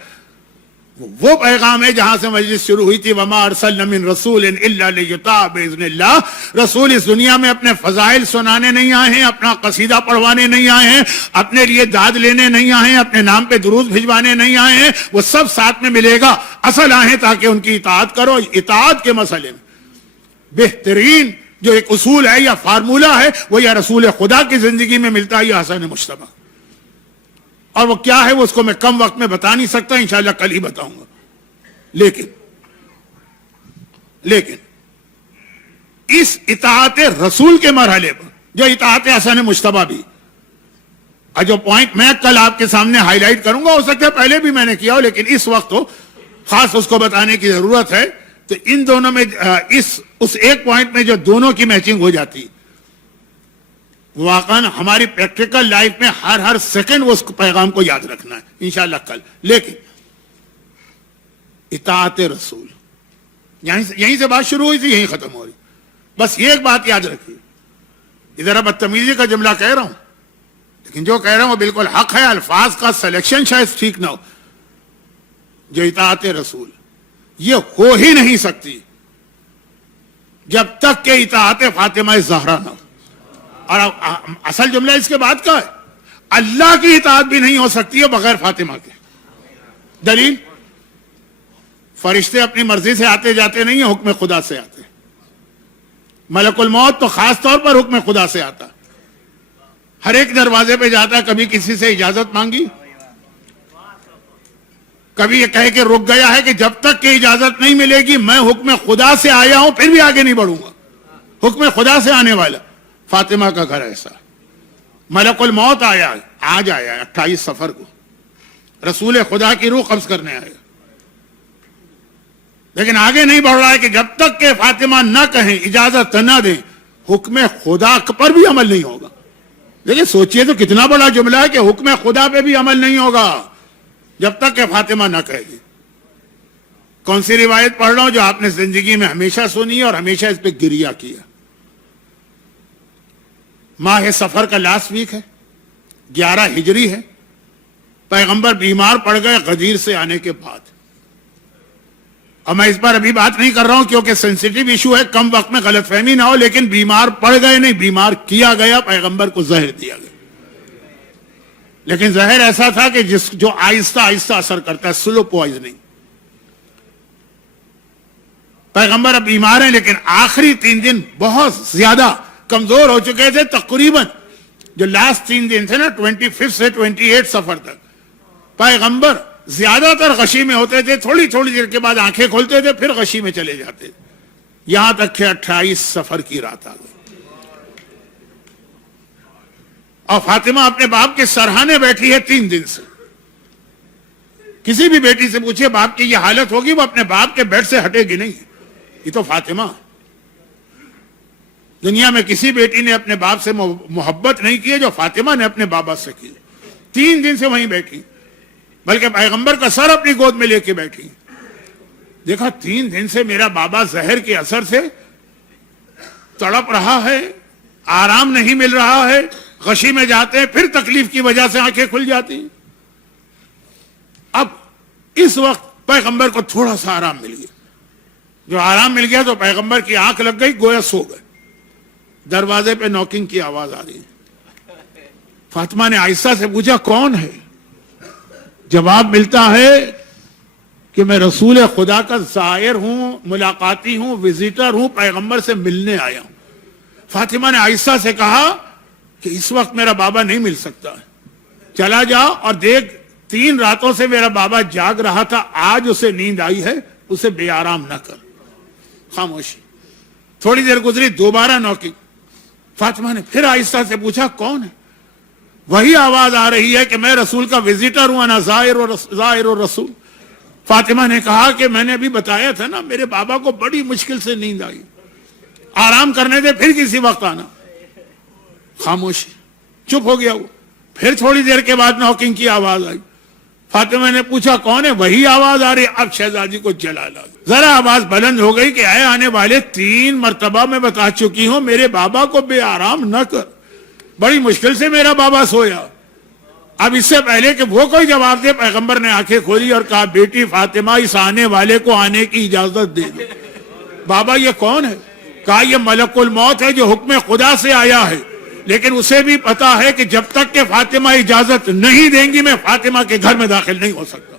وہ پیغام ہے جہاں سے مجلس شروع ہوئی تھی, وما ارسلنا من رسول الا لیطاع باذن اللہ. رسول اس دنیا میں اپنے فضائل سنانے نہیں آئے ہیں, اپنا قصیدہ پڑھوانے نہیں آئے ہیں, اپنے لیے داد لینے نہیں آئے ہیں, اپنے نام پہ درود بھجوانے نہیں آئے ہیں. وہ سب ساتھ میں ملے گا. اصل آئے ہیں تاکہ ان کی اطاعت کرو. اطاعت کے مسئلے میں بہترین جو ایک اصول ہے یا فارمولہ ہے وہ یا رسول خدا کی زندگی میں ملتا ہے یا حسن مجتبیٰ. اور وہ کیا ہے وہ اس کو میں کم وقت میں بتا نہیں سکتا, انشاءاللہ کل ہی بتاؤں گا. لیکن اس اطاعت رسول کے مرحلے پر جو اطاعت حسن مجتبی بھی، اور جو پوائنٹ میں کل آپ کے سامنے ہائی لائٹ کروں گا، ہو سکتا ہے پہلے بھی میں نے کیا ہو، لیکن اس وقت تو خاص اس کو بتانے کی ضرورت ہے. تو ان دونوں میں اس ایک پوائنٹ میں جو دونوں کی میچنگ ہو جاتی، واقعا ہماری پریکٹیکل لائف میں ہر سیکنڈ اس پیغام کو یاد رکھنا ہے انشاءاللہ کل. لیکن اطاعت رسول یہیں سے بات شروع ہوئی تھی، یہیں ختم ہو رہی. بس یہ ایک بات یاد رکھیے، ادھر اب بدتمیزی کا جملہ کہہ رہا ہوں، لیکن جو کہہ رہا ہوں وہ بالکل حق ہے. الفاظ کا سلیکشن شاید ٹھیک نہ ہو. جو اطاعت رسول یہ ہو ہی نہیں سکتی جب تک کہ اطاعت فاطمہ زہرا نہ ہو. اور اصل جملہ اس کے بعد کا ہے، اللہ کی اطاعت بھی نہیں ہو سکتی ہے بغیر فاطمہ کے. دلیل، فرشتے اپنی مرضی سے آتے جاتے نہیں ہیں، حکم خدا سے آتے. ملک الموت تو خاص طور پر حکم خدا سے آتا، ہر ایک دروازے پہ جاتا. کبھی کسی سے اجازت مانگی، کبھی یہ کہے کہ رک گیا ہے کہ جب تک کہ اجازت نہیں ملے گی میں حکم خدا سے آیا ہوں پھر بھی آگے نہیں بڑھوں گا. حکم خدا سے آنے والا. فاطمہ کا گھر ایسا. ملک الموت آیا، آج آیا 28 صفر کو، رسول خدا کی روح قبض کرنے آیا، لیکن آگے نہیں بڑھ رہا ہے کہ جب تک کہ فاطمہ نہ کہیں، اجازت نہ دیں، حکم خدا پر بھی عمل نہیں ہوگا. لیکن سوچئے تو کتنا بڑا جملہ ہے کہ حکم خدا پہ بھی عمل نہیں ہوگا جب تک کہ فاطمہ نہ کہے گی. کون سی روایت پڑھ رہا ہوں جو آپ نے زندگی میں ہمیشہ سنی ہے اور ہمیشہ اس پہ گریہ کیا. ماہ سفر کا لاسٹ ویک ہے، 11 ہجری ہے. پیغمبر بیمار پڑ گئے غدیر سے آنے کے بعد. اور میں اس پر ابھی بات نہیں کر رہا ہوں کیونکہ سینسیٹیو ایشو ہے، کم وقت میں غلط فہمی نہ ہو. لیکن بیمار پڑ گئے نہیں، بیمار کیا گیا، پیغمبر کو زہر دیا گیا. لیکن زہر ایسا تھا کہ جو آہستہ آہستہ اثر کرتا ہے، سلو پوائزننگ. پیغمبر اب بیمار ہیں لیکن آخری 3 دن بہت زیادہ کمزور ہو چکے تھے. تقریباً جو لاسٹ 3 دن تھے نا، 25 سے 28 سفر تک، پیغمبر زیادہ تر غشی میں ہوتے تھے. تھوڑی دیر کے بعد آنکھیں کھولتے تھے، پھر غشی میں چلے جاتے، یہاں تک کہ 28 سفر کی رات آ گئی. اور فاطمہ اپنے باپ کے سرہانے بیٹھی ہے 3 دن سے. کسی بھی بیٹی سے پوچھے باپ کی یہ حالت ہوگی، وہ اپنے باپ کے بیڈ سے ہٹے گی نہیں. یہ تو فاطمہ. دنیا میں کسی بیٹی نے اپنے باپ سے محبت نہیں کی جو فاطمہ نے اپنے بابا سے کی. 3 دن سے وہیں بیٹھی، بلکہ پیغمبر کا سر اپنی گود میں لے کے بیٹھی. دیکھا 3 دن سے میرا بابا زہر کے اثر سے تڑپ رہا ہے، آرام نہیں مل رہا ہے. غشی میں جاتے ہیں، پھر تکلیف کی وجہ سے آنکھیں کھل جاتی ہیں. اب اس وقت پیغمبر کو تھوڑا سا آرام مل گیا. جو آرام مل گیا تو پیغمبر کی آنکھ لگ گئی، گویا سو گئے. دروازے پہ نوکنگ کی آواز آ رہی ہے. فاطمہ نے آہستہ سے پوچھا کون ہے؟ جواب ملتا ہے کہ میں رسول خدا کا زائر ہوں، ملاقاتی ہوں، وزیٹر ہوں، پیغمبر سے ملنے آیا ہوں. فاطمہ نے آہستہ سے کہا کہ اس وقت میرا بابا نہیں مل سکتا ہے، چلا جا اور دیکھ 3 راتوں سے میرا بابا جاگ رہا تھا، آج اسے نیند آئی ہے، اسے بے آرام نہ کر. خاموشی. تھوڑی دیر گزری، دوبارہ نوکنگ. فاطمہ نے پھر آہستہ سے پوچھا کون ہے؟ وہی آواز آ رہی ہے کہ میں رسول کا وزیٹر ہوں، انا زائر الرسول. فاطمہ نے کہا کہ میں نے ابھی بتایا تھا نا، میرے بابا کو بڑی مشکل سے نیند آئی، آرام کرنے دے، پھر کسی وقت آنا. خاموشی. چپ ہو گیا وہ. پھر تھوڑی دیر کے بعد نوکنگ کی آواز آئی. فاطمہ نے پوچھا کون ہے؟ وہی آواز آ رہی. اب شہزادی کو جلال آ گیا. ذرا آواز بلند ہو گئی کہ اے آنے والے، 3 مرتبہ میں بتا چکی ہوں میرے بابا کو بے آرام نہ کر، بڑی مشکل سے میرا بابا سویا. اب اس سے پہلے کہ وہ کوئی جواب دے، پیغمبر نے آنکھیں کھولی اور کہا بیٹی فاطمہ، اس آنے والے کو آنے کی اجازت دے دو. بابا یہ کون ہے؟ کہا یہ ملک الموت ہے جو حکم خدا سے آیا ہے، لیکن اسے بھی پتا ہے کہ جب تک کہ فاطمہ اجازت نہیں دیں گی میں فاطمہ کے گھر میں داخل نہیں ہو سکتا.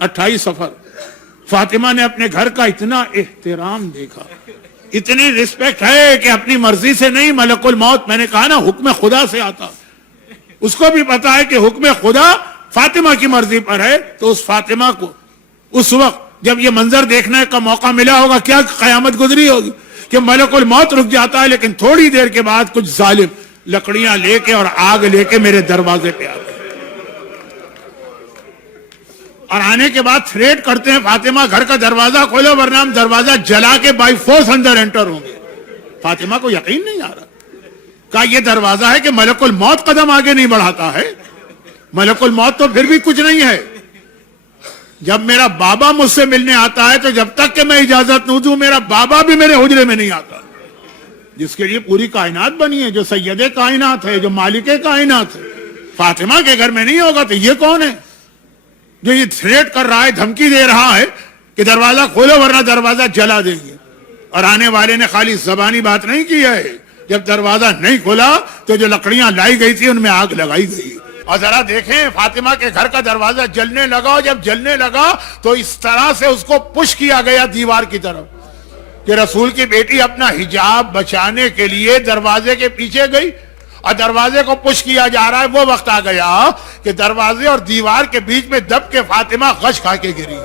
28 سفر. فاطمہ نے اپنے گھر کا اتنا احترام دیکھا، اتنی رسپیکٹ ہے کہ اپنی مرضی سے نہیں، ملک الموت میں نے کہا نا حکم خدا سے آتا. اس کو بھی پتا ہے کہ حکم خدا فاطمہ کی مرضی پر ہے. تو اس فاطمہ کو اس وقت جب یہ منظر دیکھنے کا موقع ملا ہوگا کیا قیامت گزری ہوگی کہ ملک الموت رک جاتا ہے لیکن تھوڑی دیر کے بعد کچھ ظالم لکڑیاں لے کے اور آگ لے کے میرے دروازے پہ آ گئے اور آنے کے بعد تھریٹ کرتے ہیں فاطمہ گھر کا دروازہ کھولو ورنہ ہم دروازہ جلا کے بائی فورس اندر انٹر ہوں گے. فاطمہ کو یقین نہیں آ رہا. کہا یہ دروازہ ہے کہ ملک الموت قدم آگے نہیں بڑھاتا ہے. ملک الموت تو پھر بھی کچھ نہیں ہے. جب میرا بابا مجھ سے ملنے آتا ہے تو جب تک کہ میں اجازت نہ دوں میرا بابا بھی میرے حجرے میں نہیں آتا. جس کے لیے پوری کائنات بنی ہے, جو سید کائنات ہے, جو مالک کائنات ہے, فاطمہ کے گھر میں نہیں ہوگا تو یہ کون ہے جو یہ تھریٹ کر رہا ہے, دھمکی دے رہا ہے کہ دروازہ کھولو ورنہ دروازہ جلا دیں گے. اور آنے والے نے خالی زبانی بات نہیں کی ہے, جب دروازہ نہیں کھولا تو جو لکڑیاں لائی گئی تھی ان میں آگ لگائی گئی. اور ذرا دیکھیں فاطمہ کے گھر کا دروازہ جلنے لگا, اور جب جلنے لگا تو اس طرح سے اس کو پش کیا گیا دیوار کی طرف کہ رسول کی بیٹی اپنا حجاب بچانے کے لیے دروازے کے پیچھے گئی اور دروازے کو پش کیا جا رہا ہے. وہ وقت آ گیا کہ دروازے اور دیوار کے بیچ میں دب کے فاطمہ غش کھا کے گری,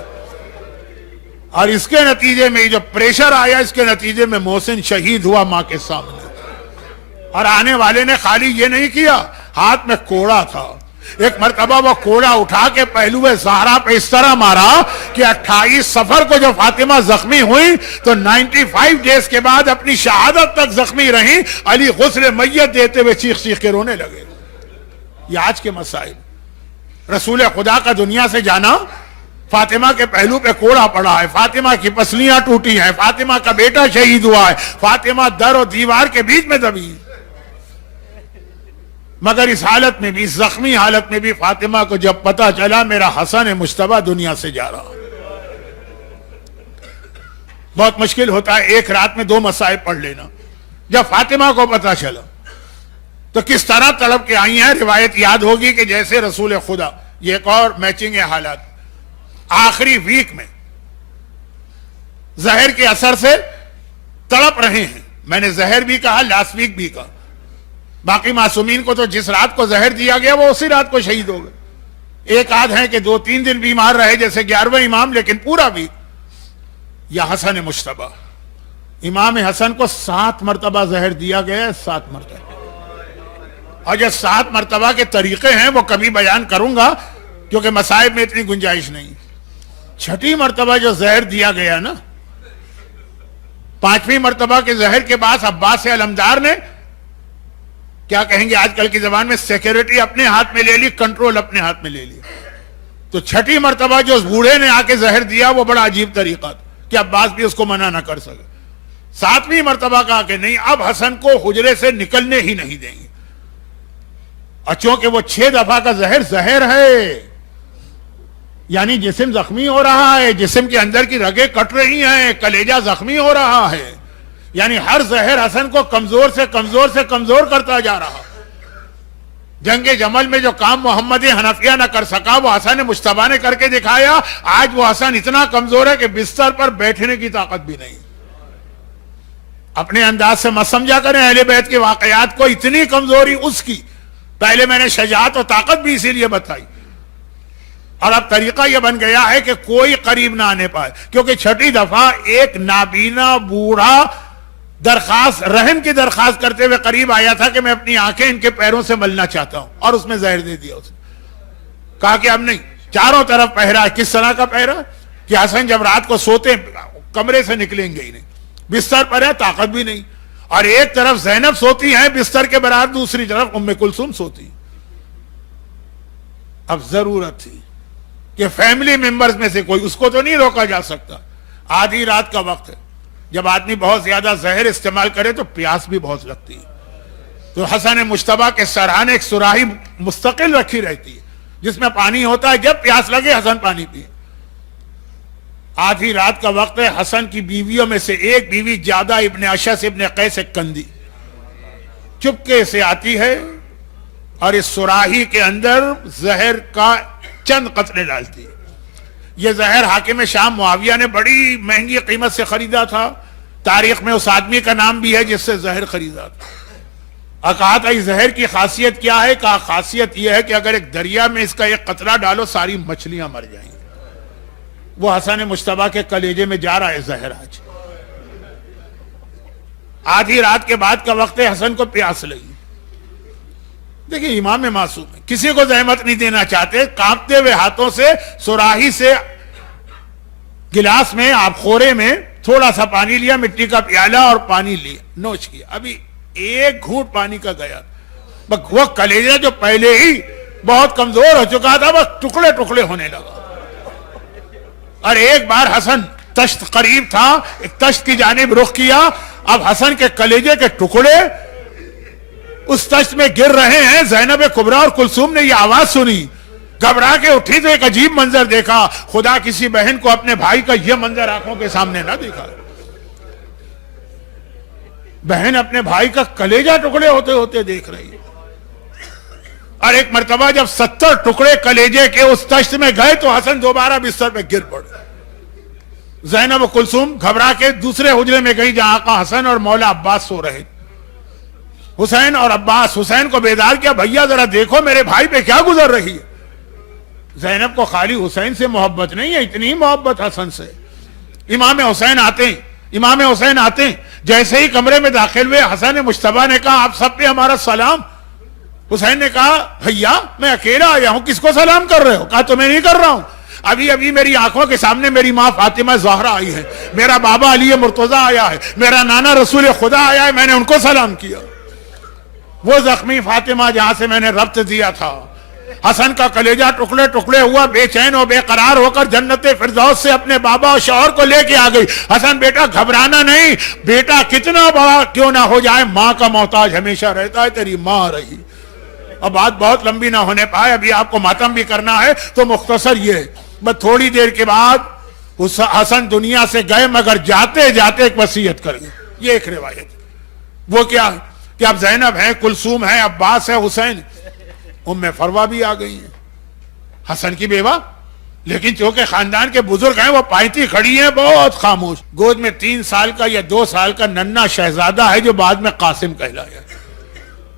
اور اس کے نتیجے میں جو پریشر آیا اس کے نتیجے میں محسن شہید ہوا ماں کے سامنے. اور آنے والے نے خالی یہ نہیں کیا, ہاتھ میں کوڑا تھا. ایک مرتبہ وہ کوڑا اٹھا کے پہلو زہرا پہ اس طرح مارا کہ 28 صفر کو جو فاطمہ زخمی ہوئی تو 95 ڈیز کے بعد اپنی شہادت تک زخمی رہی. علی غسل میت دیتے ہوئے چیخ چیخ کے رونے لگے. یہ آج کے مسائل. رسول خدا کا دنیا سے جانا, فاطمہ کے پہلو پہ کوڑا پڑا ہے, فاطمہ کی پسلیاں ٹوٹی ہیں, فاطمہ کا بیٹا شہید ہوا ہے, فاطمہ در و دیوار کے بیچ میں دبی. مگر اس حالت میں بھی, اس زخمی حالت میں بھی فاطمہ کو جب پتا چلا میرا حسن مجتبی دنیا سے جا رہا, بہت مشکل ہوتا ہے ایک رات میں 2 مصائب پڑھ لینا. جب فاطمہ کو پتا چلا تو کس طرح تڑپ کے آئی ہیں. روایت یاد ہوگی کہ جیسے رسول خدا, یہ ایک اور میچنگ ہے حالات, آخری ویک میں زہر کے اثر سے تڑپ رہے ہیں. میں نے زہر بھی کہا, لاسٹ ویک بھی کہا. باقی معصومین کو تو جس رات کو زہر دیا گیا وہ اسی رات کو شہید ہو گئے. ایک آدھ ہیں کہ 2-3 دن بیمار رہے جیسے 11واں امام, لیکن پورا ویک. یا حسن مجتبی, امام حسن کو 7 مرتبہ زہر دیا گیا, 7 مرتبہ. اور جو 7 مرتبہ کے طریقے ہیں وہ کبھی بیان کروں گا کیونکہ مصائب میں اتنی گنجائش نہیں. 6ٹھی مرتبہ جو زہر دیا گیا نا, 5ویں مرتبہ کے زہر کے بعد عباس علمدار نے کیا کہیں گے آج کل کی زبان میں سیکیورٹی اپنے ہاتھ میں لے لی, کنٹرول اپنے ہاتھ میں لے لی. تو 6ٹھی مرتبہ جو بوڑھے نے آ کے زہر دیا وہ بڑا عجیب طریقہ تھا کہ عباس بھی اس کو منع نہ کر سکے. 7ویں مرتبہ کہا کہ نہیں, اب حسن کو حجرے سے نکلنے ہی نہیں دیں گے. اور چونکہ وہ 6 دفعہ کا زہر ہے, یعنی جسم زخمی ہو رہا ہے, جسم کے اندر کی رگیں کٹ رہی ہیں, کلیجہ زخمی ہو رہا ہے, یعنی ہر زہر حسن کو کمزور سے کمزور سے کمزور کرتا جا رہا. جنگ جمل میں جو کام محمد حنفیہ نہ کر سکا وہ حسن مجتبی نے کر کے دکھایا. آج وہ حسن اتنا کمزور ہے کہ بستر پر بیٹھنے کی طاقت بھی نہیں. اپنے انداز سے مت سمجھا کریں اہل بیت کے واقعات کو, اتنی کمزوری اس کی. پہلے میں نے شجاعت و طاقت بھی اسی لیے بتائی, اور اب طریقہ یہ بن گیا ہے کہ کوئی قریب نہ آنے پائے, کیونکہ 6ٹھی دفعہ ایک نابینا بوڑھا رحم کی درخواست کرتے ہوئے قریب آیا تھا کہ میں اپنی آنکھیں ان کے پیروں سے ملنا چاہتا ہوں, اور اس میں زہر دے دیا اسے. کہا کہ اب نہیں. چاروں طرف پہرا ہے. کس طرح کا پہرا کہ حسن جب رات کو سوتے کمرے سے نکلیں گے ہی نہیں, بستر پر ہے, طاقت بھی نہیں. اور ایک طرف زینب سوتی ہیں بستر کے برابر, دوسری طرف ام کلثوم سوتی. اب ضرورت تھی کہ فیملی ممبرز میں سے کوئی, اس کو تو نہیں روکا جا سکتا. آدھی رات کا وقت ہے, جب آدمی بہت زیادہ زہر استعمال کرے تو پیاس بھی بہت لگتی ہے. تو حسن مجتبی کے سرحانے ایک سراہی مستقل رکھی رہتی ہے جس میں پانی ہوتا ہے, جب پیاس لگے حسن پانی پیے. آدھی رات کا وقت ہے. حسن کی بیویوں میں سے ایک بیوی جادہ ابن اشعث ابن قیس کندی چپکے سے آتی ہے اور اس سراہی کے اندر زہر کا چند قطرے ڈالتی ہے. یہ زہر حاکم شام معاویہ نے بڑی مہنگی قیمت سے خریدا تھا. تاریخ میں اس آدمی کا نام بھی ہے جس سے زہر خریدا تھا. اور کہا تھا اس زہر کی خاصیت کیا ہے؟ کہا خاصیت یہ ہے کہ اگر ایک دریا میں اس کا ایک قطرہ ڈالو ساری مچھلیاں مر جائیں گی. وہ حسن مجتبی کے کلیجے میں جا رہا ہے زہر. آج آدھی رات کے بعد کا وقت ہے، حسن کو پیاس لگی. دیکھیں امام معصوم ہے، کسی کو زحمت نہیں دینا چاہتے، کانپتے ہوئے ہاتھوں سے سراہی سے گلاس میں آپ خورے میں تھوڑا سا پانی لیا، مٹی کا پیالہ اور پانی لیا، نوش کیا. ابھی ایک گھونٹ پانی کا گیا، وہ کلیجہ جو پہلے ہی بہت کمزور ہو چکا تھا بس ٹکڑے ٹکڑے ہونے لگا. اور ایک بار حسن تشت قریب تھا، ایک تشت کی جانب رخ کیا، اب حسن کے کلیجے کے ٹکڑے اس تشت میں گر رہے ہیں. زینب کبریٰ اور کلثوم نے یہ آواز سنی، گھبرا کے اٹھی تو ایک عجیب منظر دیکھا. خدا کسی بہن کو اپنے بھائی کا یہ منظر آنکھوں کے سامنے نہ دیکھا. بہن اپنے بھائی کا کلیجہ ٹکڑے ہوتے ہوتے دیکھ رہی ہے. اور ایک مرتبہ جب 70 ٹکڑے کلیجے کے اس تشت میں گئے تو حسن دوبارہ بستر پہ گر پڑے. زینب و کلثوم گھبرا کے دوسرے حجرے میں گئی جہاں آقا حسن اور مولا عباس سو رہے. حسین اور عباس حسین کو بیدار کیا، بھیا ذرا دیکھو میرے بھائی پہ کیا گزر رہی ہے. زینب کو خالی حسین سے محبت نہیں ہے، اتنی محبت حسن سے. امام حسین آتے ہیں جیسے ہی کمرے میں داخل ہوئے، حسن مجتبیٰ نے کہا آپ سب پہ ہمارا سلام. حسین نے کہا بھیا میں اکیلا آیا ہوں، کس کو سلام کر رہے ہو؟ کہا تمہیں نہیں کر رہا ہوں، ابھی میری آنکھوں کے سامنے میری ماں فاطمہ زہرا آئی ہے، میرا بابا علی مرتضیٰ آیا ہے، میرا نانا رسول خدا آیا ہے، میں نے ان کو سلام کیا. وہ زخمی فاطمہ جہاں سے میں نے ربط دیا تھا. حسن کا کلیجہ ٹکڑے ٹکڑے ہوا، بے چین و بے قرار ہو کر جنت فردوس سے اپنے بابا اور شوہر کو لے کے آ گئی. حسن بیٹا گھبرانا نہیں، بیٹا کتنا بڑا کیوں نہ ہو جائے ماں کا محتاج ہمیشہ رہتا ہے، تیری ماں رہی. اب بات بہت لمبی نہ ہونے پائے، ابھی آپ کو ماتم بھی کرنا ہے تو مختصر یہ ہے، بس تھوڑی دیر کے بعد حسن دنیا سے گئے مگر جاتے جاتے ایک وصیت کر گئے. یہ ایک روایت. وہ کیا کہ اب زینب ہیں، کلثوم ہیں، عباس ہے، حسین، ام فروہ بھی آ گئی ہیں حسن کی بیوہ، لیکن چونکہ خاندان کے بزرگ ہیں وہ پائتی کھڑی ہیں بہت خاموش. گود میں 3 سال کا یا 2 سال کا ننھا شہزادہ ہے جو بعد میں قاسم کہلایا.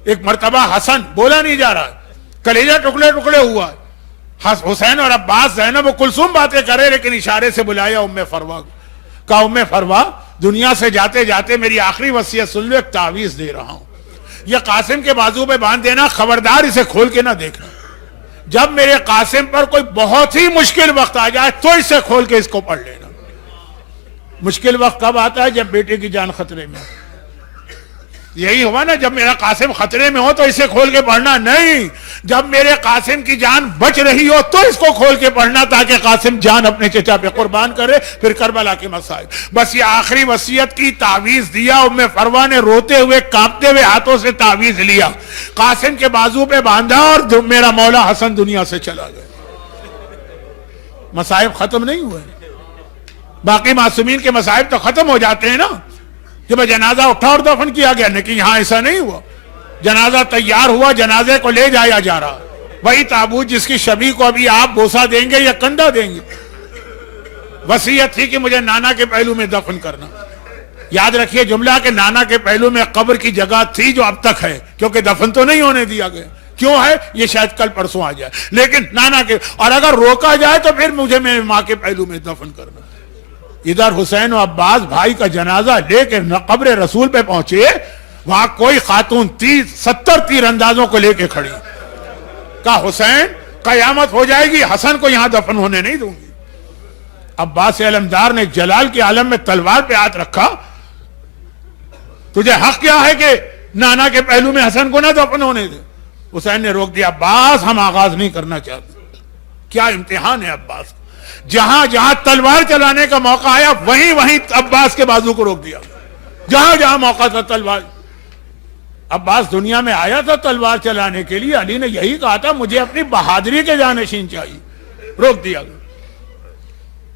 ایک مرتبہ حسن بولا نہیں جا رہا، کلیجہ ٹکڑے ٹکڑے ہوا. حسین اور عباس زینب و کلثوم باتیں کرے لیکن اشارے سے بلایا ام فروہ. کہا ام فروہ دنیا سے جاتے جاتے میری آخری وصیت سن لو، ایک تعویذ دے رہا ہوں، یہ قاسم کے بازو پہ باندھ دینا، خبردار اسے کھول کے نہ دیکھنا. جب میرے قاسم پر کوئی بہت ہی مشکل وقت آ جائے تو اسے کھول کے اس کو پڑھ لینا. مشکل وقت کب آتا ہے؟ جب بیٹے کی جان خطرے میں. یہی ہوا نا، جب میرا قاسم خطرے میں ہو تو اسے کھول کے پڑھنا نہیں، جب میرے قاسم کی جان بچ رہی ہو تو اس کو کھول کے پڑھنا تاکہ قاسم جان اپنے چچا پہ قربان کرے. پھر کربلا کے مسائل. بس یہ آخری وصیت کی تعویذ دیا. ام فروہ نے روتے ہوئے کانپتے ہوئے ہاتھوں سے تعویذ لیا، قاسم کے بازو پہ باندھا اور میرا مولا حسن دنیا سے چلا گیا. مصائب ختم نہیں ہوئے، باقی معصومین کے مصائب تو ختم ہو جاتے ہیں نا، جب جنازہ اٹھا اور دفن کیا گیا، لیکن یہاں ایسا نہیں ہوا. جنازہ تیار ہوا، جنازے کو لے جایا جا رہا، وہی تابوت جس کی شبیہ کو ابھی آپ بوسہ دیں گے یا کندھا دیں گے. وصیت تھی کہ مجھے نانا کے پہلو میں دفن کرنا. یاد رکھیے جملہ کہ نانا کے پہلو میں قبر کی جگہ تھی جو اب تک ہے، کیونکہ دفن تو نہیں ہونے دیا گیا. کیوں ہے یہ شاید کل پرسوں آ جائے، لیکن نانا کے، اور اگر روکا جائے تو پھر مجھے میری ماں کے پہلو میں دفن کرنا. ادھر حسین و عباس بھائی کا جنازہ لے کے قبر رسول پہ پہنچے، وہاں کوئی خاتون 70 تیر اندازوں کو لے کے کھڑی. کہا حسین قیامت ہو جائے گی، حسن کو یہاں دفن ہونے نہیں دوں گی. عباس علمدار نے جلال کے عالم میں تلوار پہ ہاتھ رکھا، تجھے حق کیا ہے کہ نانا کے پہلو میں حسن کو نہ دفن ہونے دے؟ حسین نے روک دیا، عباس ہم آغاز نہیں کرنا چاہتے. کیا امتحان ہے عباس. جہاں جہاں تلوار چلانے کا موقع آیا وہیں عباس کے بازو کو روک دیا. جہاں جہاں موقع تھا تلوار. عباس دنیا میں آیا تھا تلوار چلانے کے لیے، علی نے یہی کہا تھا مجھے اپنی بہادری کے جانشین چاہیے، روک دیا.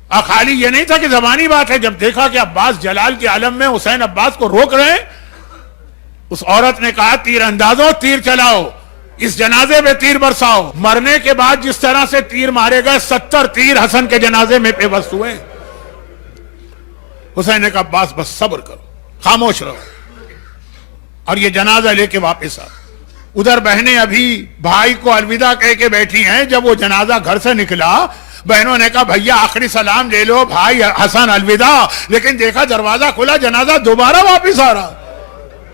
اور خالی یہ نہیں تھا کہ زبانی بات ہے، جب دیکھا کہ عباس جلال کے عالم میں حسین عباس کو روک رہے ہیں، اس عورت نے کہا تیر اندازوں تیر چلاؤ، اس جنازے میں تیر برساؤ. مرنے کے بعد جس طرح سے تیر مارے گئے 70 تیر حسن کے جنازے میں پیوست ہوئے. حسین نے کہا عباس بس صبر کرو، خاموش رہو، اور یہ جنازہ لے کے واپس آ. ادھر بہنیں ابھی بھائی کو الوداع کہہ کے بیٹھی ہیں. جب وہ جنازہ گھر سے نکلا بہنوں نے کہا بھیا آخری سلام لے لو، بھائی حسن الوداع. لیکن دیکھا دروازہ کھلا، جنازہ دوبارہ واپس آ رہا.